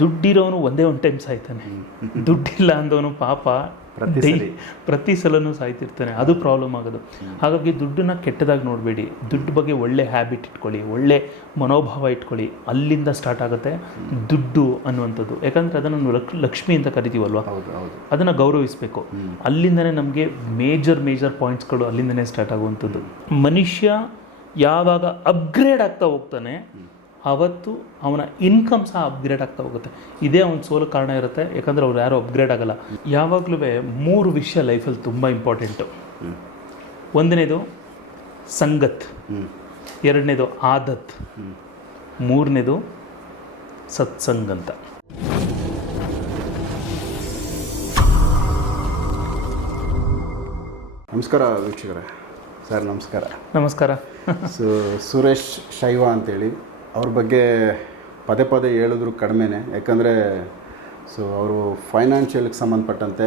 ದುಡ್ಡಿರೋನು ಒಂದೇ ಒಂದು ಟೈಮ್ ಸಾಯ್ತಾನೆ. ದುಡ್ಡಿಲ್ಲ ಅಂದವನು ಪಾಪ ಪ್ರತಿ ಸಲನೂ ಸಾಯ್ತಿರ್ತಾನೆ. ಅದು ಪ್ರಾಬ್ಲಮ್ ಆಗೋದು. ಹಾಗಾಗಿ ದುಡ್ಡನ್ನ ಕೆಟ್ಟದಾಗಿ ನೋಡಬೇಡಿ. ದುಡ್ಡು ಬಗ್ಗೆ ಒಳ್ಳೆ ಹ್ಯಾಬಿಟ್ ಇಟ್ಕೊಳ್ಳಿ. ಒಳ್ಳೆ ಮನೋಭಾವ ಇಟ್ಕೊಳ್ಳಿ. ಅಲ್ಲಿಂದ ಸ್ಟಾರ್ಟ್ ಆಗುತ್ತೆ ದುಡ್ಡು ಅನ್ನುವಂಥದ್ದು. ಯಾಕಂದರೆ ಅದನ್ನು ನಾವು ಲಕ್ಷ್ಮಿ ಅಂತ ಕರಿತೀವಲ್ವ? ಅದನ್ನು ಗೌರವಿಸಬೇಕು. ಅಲ್ಲಿಂದನೇ ನಮಗೆ ಮೇಜರ್ ಮೇಜರ್ ಪಾಯಿಂಟ್ಸ್ಗಳು ಅಲ್ಲಿಂದನೇ ಸ್ಟಾರ್ಟ್ ಆಗುವಂಥದ್ದು. ಮನುಷ್ಯ ಯಾವಾಗ ಅಪ್ಗ್ರೇಡ್ ಆಗ್ತಾ ಹೋಗ್ತಾನೆ ಅವತ್ತು ಅವನ ಇನ್ಕಮ್ ಸಹ ಅಪ್ಗ್ರೇಡ್ ಆಗ್ತಾ ಹೋಗುತ್ತೆ. ಇದೇ ಅವನ ಸೋಲು ಕಾರಣ ಇರುತ್ತೆ. ಯಾಕಂದರೆ ಅವ್ರು ಯಾರು ಅಪ್ಗ್ರೇಡ್ ಆಗಲ್ಲ. ಯಾವಾಗಲೂ ಮೂರು ವಿಷಯ ಲೈಫಲ್ಲಿ ತುಂಬ ಇಂಪಾರ್ಟೆಂಟು ಒಂದನೇದು ಸಂಗತ್. ಎರಡನೇದು ಆದತ್. ಮೂರನೇದು ಸತ್ಸಂಗ್ ಅಂತ. ನಮಸ್ಕಾರ ವೀಕ್ಷಕರೇ. ಸರ್ ನಮಸ್ಕಾರ. ನಮಸ್ಕಾರ. ಸೊ ಸುರೇಶ್ ಶೈವ ಅಂತೇಳಿ. ಅವ್ರ ಬಗ್ಗೆ ಪದೇ ಪದೇ ಹೇಳಿದ್ರು ಕಡಿಮೆನೆ. ಯಾಕಂದರೆ, ಸೊ ಅವರು ಫೈನಾನ್ಷಿಯಲ್ಗೆ ಸಂಬಂಧಪಟ್ಟಂತೆ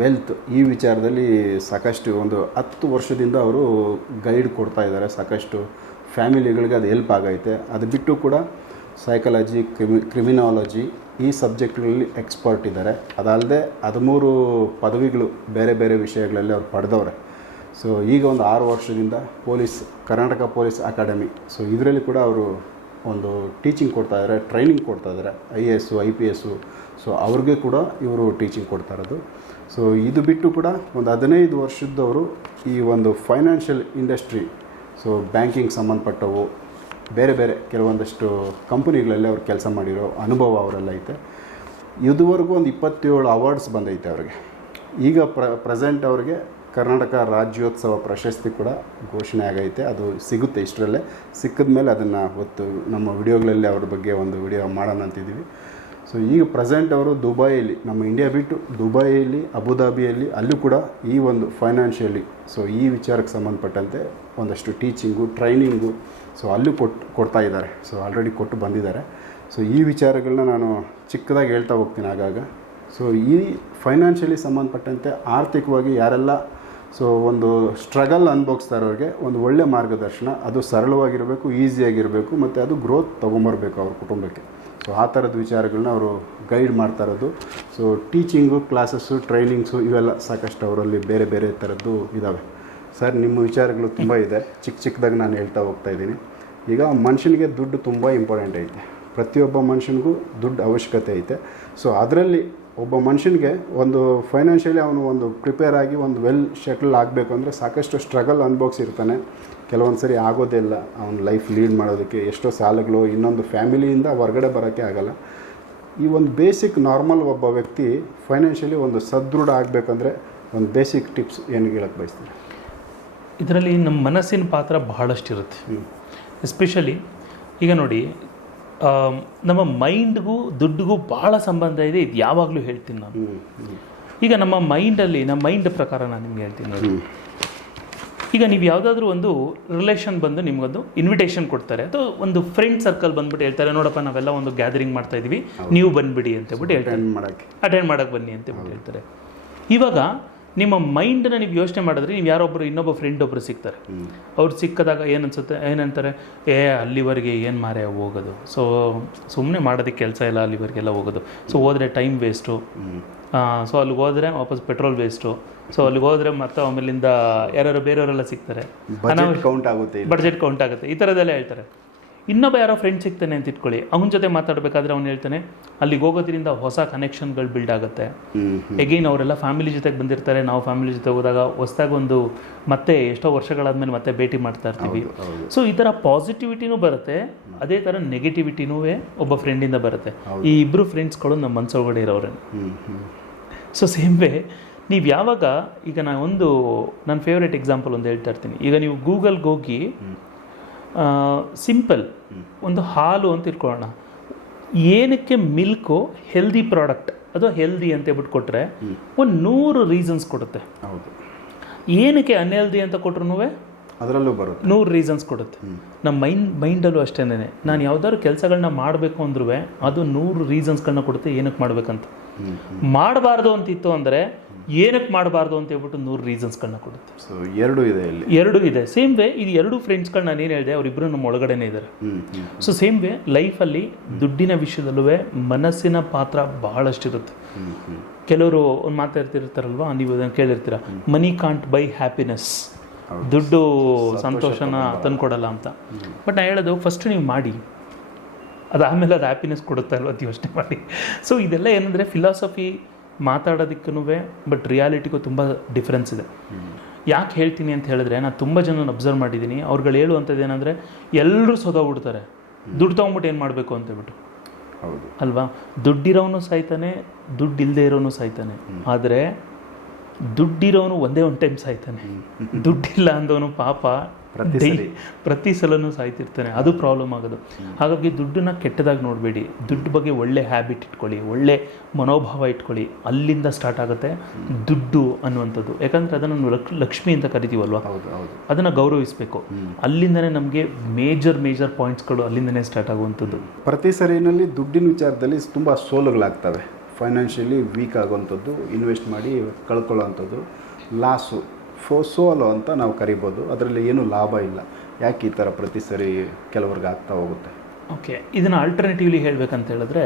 ವೆಲ್ತ್ ಈ ವಿಚಾರದಲ್ಲಿ ಸಾಕಷ್ಟು ಒಂದು ಹತ್ತು ವರ್ಷದಿಂದ ಅವರು ಗೈಡ್ ಕೊಡ್ತಾ ಇದ್ದಾರೆ. ಸಾಕಷ್ಟು ಫ್ಯಾಮಿಲಿಗಳಿಗೆ ಅದು ಹೆಲ್ಪ್ ಆಗೈತೆ. ಅದು ಬಿಟ್ಟು ಕೂಡ ಸೈಕಾಲಜಿ ಕ್ರಿಮಿ ಕ್ರಿಮಿನಾಲಜಿ ಈ ಸಬ್ಜೆಕ್ಟ್ಗಳಲ್ಲಿ ಎಕ್ಸ್ಪರ್ಟ್ ಇದ್ದಾರೆ. ಅದಲ್ಲದೆ ಹದಿಮೂರು ಪದವಿಗಳು ಬೇರೆ ಬೇರೆ ವಿಷಯಗಳಲ್ಲಿ ಅವ್ರು ಪಡೆದವ್ರೆ. ಸೊ ಈಗ ಒಂದು ಆರು ವರ್ಷದಿಂದ police, Karnataka police academy. So ಇದರಲ್ಲಿ ಕೂಡ ಅವರು ಒಂದು ಟೀಚಿಂಗ್ ಕೊಡ್ತಾ ಇದ್ದಾರೆ ಟ್ರೈನಿಂಗ್ ಕೊಡ್ತಾ ಇದ್ದಾರೆ I A S I P S so ಅವ್ರಿಗೆ ಕೂಡ ಇವರು ಟೀಚಿಂಗ್ ಕೊಡ್ತಾ ಇರೋದು. ಸೊ ಇದು ಬಿಟ್ಟು ಕೂಡ ಒಂದು ಹದಿನೈದು ವರ್ಷದವರು ಈ ಒಂದು ಫೈನಾನ್ಷಿಯಲ್ ಇಂಡಸ್ಟ್ರಿ ಸೊ ಬ್ಯಾಂಕಿಂಗ್ ಸಂಬಂಧಪಟ್ಟವು, ಬೇರೆ ಬೇರೆ ಕೆಲವೊಂದಷ್ಟು ಕಂಪನಿಗಳಲ್ಲಿ ಅವ್ರು ಕೆಲಸ ಮಾಡಿರೋ ಅನುಭವ ಅವರೆಲ್ಲ ಐತೆ. ಇದುವರೆಗೂ ಒಂದು ಇಪ್ಪತ್ತೇಳು ಅವಾರ್ಡ್ಸ್ ಬಂದೈತೆ ಅವ್ರಿಗೆ. ಈಗ ಪ್ರ ಪ್ರೆಸೆಂಟ್ ಅವ್ರಿಗೆ ಕರ್ನಾಟಕ ರಾಜ್ಯೋತ್ಸವ ಪ್ರಶಸ್ತಿ ಕೂಡ ಘೋಷಣೆ ಆಗೈತೆ. ಅದು ಸಿಗುತ್ತೆ ಇಷ್ಟರಲ್ಲೇ. ಸಿಕ್ಕಿದ ಮೇಲೆ ಅದನ್ನು ಹೊತ್ತು ನಮ್ಮ ವಿಡಿಯೋಗಳಲ್ಲಿ ಅವ್ರ ಬಗ್ಗೆ ಒಂದು ವಿಡಿಯೋ ಮಾಡೋಣ ಅಂತಿದ್ದೀವಿ. ಸೊ ಈಗ ಪ್ರೆಸೆಂಟ್ ಅವರು ದುಬೈಯಲ್ಲಿ ನಮ್ಮ ಇಂಡಿಯಾ ಬಿಟ್ಟು ದುಬೈಯಲ್ಲಿ ಅಬುದಾಬಿಯಲ್ಲಿ ಅಲ್ಲೂ ಕೂಡ ಈ ಒಂದು ಫೈನಾನ್ಷಿಯಲಿ ಸೊ ಈ ವಿಚಾರಕ್ಕೆ ಸಂಬಂಧಪಟ್ಟಂತೆ ಒಂದಷ್ಟು ಟೀಚಿಂಗು ಟ್ರೈನಿಂಗು ಸೊ ಅಲ್ಲೂ ಕೊಟ್ಟು ಕೊಡ್ತಾ ಇದ್ದಾರೆ. ಸೊ ಆಲ್ರೆಡಿ ಕೊಟ್ಟು ಬಂದಿದ್ದಾರೆ. ಸೊ ಈ ವಿಚಾರಗಳನ್ನ ನಾನು ಚಿಕ್ಕದಾಗಿ ಹೇಳ್ತಾ ಹೋಗ್ತೀನಿ ಆಗಾಗ. ಸೊ ಈ ಫೈನಾನ್ಷಿಯಲಿ ಸಂಬಂಧಪಟ್ಟಂತೆ ಆರ್ಥಿಕವಾಗಿ ಯಾರೆಲ್ಲ ಸೊ ಒಂದು ಸ್ಟ್ರಗಲ್ ಅನುಭವಿಸ್ತಾ ಇರೋರಿಗೆ ಒಂದು ಒಳ್ಳೆ ಮಾರ್ಗದರ್ಶನ, ಅದು ಸರಳವಾಗಿರಬೇಕು, ಈಸಿಯಾಗಿರಬೇಕು, ಮತ್ತು ಅದು ಗ್ರೋತ್ ತೊಗೊಂಬರ್ಬೇಕು ಅವ್ರ ಕುಟುಂಬಕ್ಕೆ. ಸೊ ಆ ಥರದ ವಿಚಾರಗಳನ್ನ ಅವರು ಗೈಡ್ ಮಾಡ್ತಾ ಇರೋದು ಸೊ ಟೀಚಿಂಗು ಕ್ಲಾಸಸ್ಸು ಟ್ರೈನಿಂಗ್ಸು ಇವೆಲ್ಲ ಸಾಕಷ್ಟು ಅವರಲ್ಲಿ ಬೇರೆ ಬೇರೆ ಥರದ್ದು ಇದ್ದಾವೆ ಸರ್ ನಿಮ್ಮ ವಿಚಾರಗಳು ತುಂಬ ಇದೆ. ಚಿಕ್ಕ ಚಿಕ್ಕದಾಗಿ ನಾನು ಹೇಳ್ತಾ ಹೋಗ್ತಾ ಇದ್ದೀನಿ. ಈಗ ಮನುಷ್ಯನಿಗೆ ದುಡ್ಡು ತುಂಬ ಇಂಪಾರ್ಟೆಂಟ್ ಐತೆ. ಪ್ರತಿಯೊಬ್ಬ ಮನುಷ್ಯನಿಗೂ ದುಡ್ಡು ಅವಶ್ಯಕತೆ ಐತೆ. ಸೊ ಅದರಲ್ಲಿ ಒಬ್ಬ ಮನುಷ್ಯನಿಗೆ ಒಂದು ಫೈನಾನ್ಷಿಯಲಿ ಅವನು ಒಂದು ಪ್ರಿಪೇರ್ ಆಗಿ ಒಂದು ವೆಲ್ ಶೆಟಲ್ ಆಗಬೇಕು ಅಂದರೆ ಸಾಕಷ್ಟು ಸ್ಟ್ರಗಲ್ ಅನುಭವಿಸಿರ್ತಾನೆ ಕೆಲವೊಂದು ಸರಿ ಆಗೋದೇ ಇಲ್ಲ ಅವನ ಲೈಫ್ ಲೀಡ್ ಮಾಡೋದಕ್ಕೆ. ಎಷ್ಟೋ ಸಾಲಗಳು ಇನ್ನೊಂದು ಫ್ಯಾಮಿಲಿಯಿಂದ ಹೊರಗಡೆ ಬರೋಕ್ಕೆ ಆಗಲ್ಲ. ಈ ಒಂದು ಬೇಸಿಕ್ ನಾರ್ಮಲ್ ಒಬ್ಬ ವ್ಯಕ್ತಿ ಫೈನಾನ್ಷಿಯಲಿ ಒಂದು ಸದೃಢ ಆಗಬೇಕಂದ್ರೆ ಒಂದು ಬೇಸಿಕ್ ಟಿಪ್ಸ್ ಏನು ಹೇಳಕ್ಕೆ ಬಯಸ್ತೀನಿ ಇದರಲ್ಲಿ ನಮ್ಮ ಮನಸ್ಸಿನ ಪಾತ್ರ ಬಹಳಷ್ಟಿರುತ್ತೆ. ಎಸ್ಪೆಷಲಿ ಈಗ ನೋಡಿ ನಮ್ಮ ಮೈಂಡ್ಗೂ ದುಡ್ಡಿಗೂ ಭಾಳ ಸಂಬಂಧ ಇದೆ ಇದು ಯಾವಾಗಲೂ ಹೇಳ್ತೀನಿ ನಾನು. ಈಗ ನಮ್ಮ ಮೈಂಡಲ್ಲಿ ನಮ್ಮ ಮೈಂಡ್ ಪ್ರಕಾರ ನಾನು ನಿಮ್ಗೆ ಹೇಳ್ತೀನಿ ನೋಡಿ. ಈಗ ನೀವು ಯಾವುದಾದ್ರೂ ಒಂದು ರಿಲೇಷನ್ ಬಂದು ನಿಮಗೊಂದು ಇನ್ವಿಟೇಷನ್ ಕೊಡ್ತಾರೆ. ಅಥವಾ ಒಂದು ಫ್ರೆಂಡ್ ಸರ್ಕಲ್ ಬಂದ್ಬಿಟ್ಟು ಹೇಳ್ತಾರೆ ನೋಡಪ್ಪ ನಾವೆಲ್ಲ ಒಂದು ಗ್ಯಾದರಿಂಗ್ ಮಾಡ್ತಾ ಇದ್ದೀವಿ ನೀವು ಬಂದ್ಬಿಡಿ ಅಂತ ಹೇಳ್ಬಿಟ್ಟು ಹೇಳ್ತಾರೆ. ಅಟೆಂಡ್ ಮಾಡೋಕ್ಕೆ. ಅಟೆಂಡ್ ಮಾಡಕ್ಕೆ ಬನ್ನಿ ಅಂತ ಹೇಳ್ತಾರೆ. ಇವಾಗ ನಿಮ್ಮ ಮೈಂಡನ್ನ ನೀವು ಯೋಚನೆ ಮಾಡಿದ್ರೆ ನೀವು ಯಾರೊಬ್ಬರು ಇನ್ನೊಬ್ಬ ಫ್ರೆಂಡ್ ಒಬ್ಬರು ಸಿಗ್ತಾರೆ. ಅವ್ರು ಸಿಕ್ಕದಾಗ ಏನು ಅನ್ಸುತ್ತೆ ಏನಂತಾರೆ? ಏ ಅಲ್ಲಿವರೆಗೆ ಏನು ಮಾರೆ ಹೋಗೋದು. ಸೊ ಸುಮ್ಮನೆ ಮಾಡೋದಕ್ಕೆ ಕೆಲಸ ಇಲ್ಲ ಅಲ್ಲಿವರೆಗೆಲ್ಲ ಹೋಗೋದು. ಸೊ ಹೋದರೆ ಟೈಮ್ ವೇಸ್ಟು ಸೊ ಅಲ್ಲಿಗೆ ಹೋದರೆ ವಾಪಸ್ ಪೆಟ್ರೋಲ್ ವೇಸ್ಟು ಸೊ ಅಲ್ಲಿಗೆ ಹೋದರೆ ಮತ್ತೆ ಆಮೇಲಿಂದ ಯಾರು ಬೇರೆಯವರೆಲ್ಲ ಸಿಗ್ತಾರೆ. ಬಜೆಟ್ ಬಡ್ಜೆಟ್ ಕೌಂಟ್ ಆಗುತ್ತೆ ಈ ಥರದ್ದೆಲ್ಲ ಹೇಳ್ತಾರೆ. ಇನ್ನೊಬ್ಬ ಯಾರೋ ಫ್ರೆಂಡ್ ಸಿಗ್ತಾನೆ ಅಂತ ಇಟ್ಕೊಳ್ಳಿ. ಅವನ ಜೊತೆ ಮಾತಾಡಬೇಕಾದ್ರೆ ಅವ್ನು ಹೇಳ್ತಾನೆ ಅಲ್ಲಿಗೆ ಹೋಗೋದ್ರಿಂದ ಹೊಸ ಕನೆಕ್ಷನ್ಗಳು ಬಿಲ್ಡ್ ಆಗುತ್ತೆ. ಎಗೈನ್ ಅವರೆಲ್ಲ ಫ್ಯಾಮಿಲಿ ಜೊತೆಗೆ ಬಂದಿರ್ತಾರೆ ನಾವು ಫ್ಯಾಮಿಲಿ ಜೊತೆ ಹೋದಾಗ ಹೊಸದಾಗಿ ಒಂದು ಮತ್ತೆ ಎಷ್ಟೋ ವರ್ಷಗಳಾದ್ಮೇಲೆ ಮತ್ತೆ ಭೇಟಿ ಮಾಡ್ತಾ ಇರ್ತೀವಿ. ಸೊ ಈ ಥರ ಪಾಸಿಟಿವಿಟಿನೂ ಬರುತ್ತೆ ಅದೇ ಥರ ನೆಗೆಟಿವಿಟಿನೂ ಒಬ್ಬ ಫ್ರೆಂಡಿಂದ ಬರುತ್ತೆ. ಈ ಇಬ್ಬರು ಫ್ರೆಂಡ್ಸ್ಗಳು ನಮ್ಮ ಮನಸ್ಸೊಳಗಡೆ ಇರೋರೆ ಸೊ ಸೇಮ್ ವೇ ನೀವು ಯಾವಾಗ ಈಗ ನಾನು ಒಂದು ನನ್ನ ಫೇವ್ರೆಟ್ ಎಕ್ಸಾಂಪಲ್ ಒಂದು ಹೇಳ್ತಾ ಇರ್ತೀನಿ. ಈಗ ನೀವು ಗೂಗಲ್ಗೆ ಹೋಗಿ ಸಿಂಪಲ್ ಒಂದು ಹಾಲು ಅಂತ ಇಟ್ಕೊಳ್ಳೋಣ. ಏನಕ್ಕೆ ಮಿಲ್ಕು ಹೆಲ್ದಿ ಪ್ರಾಡಕ್ಟ್ ಅದು ಹೆಲ್ದಿ ಅಂತ ಹೇಳ್ಬಿಟ್ಟು ಕೊಟ್ಟರೆ ಒಂದು ನೂರು ರೀಸನ್ಸ್ ಕೊಡುತ್ತೆ. ಹೌದು. ಏನಕ್ಕೆ ಅನ್ಹೆಲ್ದಿ ಅಂತ ಕೊಟ್ರು ಅದರಲ್ಲೂ ಬರುತ್ತೆ. ನೂರು ರೀಸನ್ಸ್ ಕೊಡುತ್ತೆ. ನಮ್ಮ ಮೈಂಡ್ ಮೈಂಡಲ್ಲೂ ಅಷ್ಟೇನೆ ನಾನು ಯಾವ್ದಾದ್ರು ಕೆಲಸಗಳನ್ನ ಮಾಡಬೇಕು ಅಂದ್ರೂ ಅದು ನೂರು ರೀಸನ್ಸ್ಗಳನ್ನ ಕೊಡುತ್ತೆ ಏನಕ್ಕೆ ಮಾಡ್ಬೇಕಂತ. ಮಾಡಬಾರ್ದು ಅಂತಿತ್ತು ಅಂದರೆ ಏನಕ್ಕೆ ಮಾಡಬಾರ್ದು ಅಂತ ಹೇಳ್ಬಿಟ್ಟು ನೂರು ರೀಸನ್ಸ್ಗಳನ್ನ ಕೊಡುತ್ತೆ. ಸೊ ಎರಡು ಇದೆ ಇಲ್ಲಿ. ಎರಡು ಇದೆ. ಸೇಮ್ ವೇ ಇದು ಎರಡು ಫ್ರೆಂಡ್ಸ್ಗಳು ನಾನು ಏನು ಹೇಳಿದೆ ಅವರಿಬ್ಬರು ನಮ್ಮ ಒಳಗಡೆನೇ ಇದ್ದಾರೆ ಸೊ ಸೇಮ್ ವೇ ಲೈಫಲ್ಲಿ ದುಡ್ಡಿನ ವಿಷಯದಲ್ಲೂ ಮನಸ್ಸಿನ ಪಾತ್ರ ಬಹಳಷ್ಟಿರುತ್ತೆ. ಕೆಲವರು ಒಂದು ಮಾತಾಡ್ತಿರ್ತಾರಲ್ವಾ ನೀವು ಅದನ್ನು ಕೇಳಿರ್ತೀರ? ಮನಿ ಕಾಂಟ್ ಬೈ ಹ್ಯಾಪಿನೆಸ್ ದುಡ್ಡು ಸಂತೋಷನ ತಂದುಕೊಡಲ್ಲ ಅಂತ. ಬಟ್ ನಾನು ಹೇಳೋದು ಫಸ್ಟ್ ನೀವು ಮಾಡಿ. ಅದಾದಮೇಲೆ ಅದು ಹ್ಯಾಪಿನೆಸ್ ಕೊಡುತ್ತೆ ಅಲ್ವ ಯೋಚನೆ ಮಾಡಿ. ಸೊ ಇದೆಲ್ಲ ಏನಂದರೆ ಫಿಲಾಸಫಿ ಮಾತಾಡೋದಕ್ಕೂ ಬಟ್ ರಿಯಾಲಿಟಿಗೂ ತುಂಬ ಡಿಫ್ರೆನ್ಸ್ ಇದೆ. ಯಾಕೆ ಹೇಳ್ತೀನಿ ಅಂತ ಹೇಳಿದ್ರೆ ನಾನು ತುಂಬ ಜನನ ಅಬ್ಸರ್ವ್ ಮಾಡಿದ್ದೀನಿ. ಅವ್ರುಗಳು ಹೇಳುವಂಥದ್ದು ಏನಂದರೆ ಎಲ್ಲರೂ ಸೊದೋಗ್ಬಿಡ್ತಾರೆ ದುಡ್ಡು ತೊಗೊಂಬಿಟ್ಟು ಏನು ಮಾಡಬೇಕು ಅಂತ ಹೇಳ್ಬಿಟ್ಟು. ಹೌದು. ಅಲ್ವಾ? ದುಡ್ಡಿರೋನು ಸಾಯ್ತಾನೆ ದುಡ್ಡು ಇಲ್ಲದೆ ಇರೋನು ಸಾಯ್ತಾನೆ. ಆದರೆ ದುಡ್ಡಿರೋನು ಒಂದೇ ಒಂದು ಟೈಮ್ ಸಾಯ್ತಾನೆ. ದುಡ್ಡಿಲ್ಲ ಅಂದವನು ಪಾಪ ಪ್ರತಿ. ಪ್ರತಿ ಸಲನೂ ಸಾಯ್ತಿರ್ತಾನೆ. ಅದು ಪ್ರಾಬ್ಲಮ್ ಆಗೋದು. ಹಾಗಾಗಿ ದುಡ್ಡನ್ನ ಕೆಟ್ಟದಾಗಿ ನೋಡಬೇಡಿ. ದುಡ್ಡು ಬಗ್ಗೆ ಒಳ್ಳೆ ಹ್ಯಾಬಿಟ್ ಇಟ್ಕೊಳ್ಳಿ. ಒಳ್ಳೆ ಮನೋಭಾವ ಇಟ್ಕೊಳ್ಳಿ. ಅಲ್ಲಿಂದ ಸ್ಟಾರ್ಟ್ ಆಗುತ್ತೆ ದುಡ್ಡು ಅನ್ನುವಂಥದ್ದು. ಯಾಕಂದರೆ ಅದನ್ನು ಲಕ್ಷ್ಮಿ ಅಂತ ಕರಿತೀವಲ್ವ? ಅದನ್ನು ಗೌರವಿಸಬೇಕು. ಅಲ್ಲಿಂದನೇ ನಮಗೆ ಮೇಜರ್ ಮೇಜರ್ ಪಾಯಿಂಟ್ಸ್ಗಳು ಅಲ್ಲಿಂದನೇ ಸ್ಟಾರ್ಟ್ ಆಗುವಂಥದ್ದು. ಪ್ರತಿ ಸರಿನಲ್ಲಿ ದುಡ್ಡಿನ ವಿಚಾರದಲ್ಲಿ ತುಂಬ ಸೋಲುಗಳಾಗ್ತವೆ. ಫೈನಾನ್ಷಿಯಲಿ ವೀಕ್ ಆಗುವಂಥದ್ದು ಇನ್ವೆಸ್ಟ್ ಮಾಡಿ ಕಳ್ಕೊಳ್ಳೋ ಅಂಥದ್ದು ಲಾಸು ಫೋ ಸೋಲು ಅಂತ ನಾವು ಕರಿಬೋದು. ಅದರಲ್ಲಿ ಏನೂ ಲಾಭ ಇಲ್ಲ. ಯಾಕೆ ಈ ಥರ ಪ್ರತಿ ಸರಿ ಕೆಲವ್ರಿಗೆ ಆಗ್ತಾ ಹೋಗುತ್ತೆ? ಓಕೆ. ಇದನ್ನು ಆಲ್ಟರ್ನೇಟಿವ್ಲಿ ಹೇಳಬೇಕಂತ ಹೇಳಿದ್ರೆ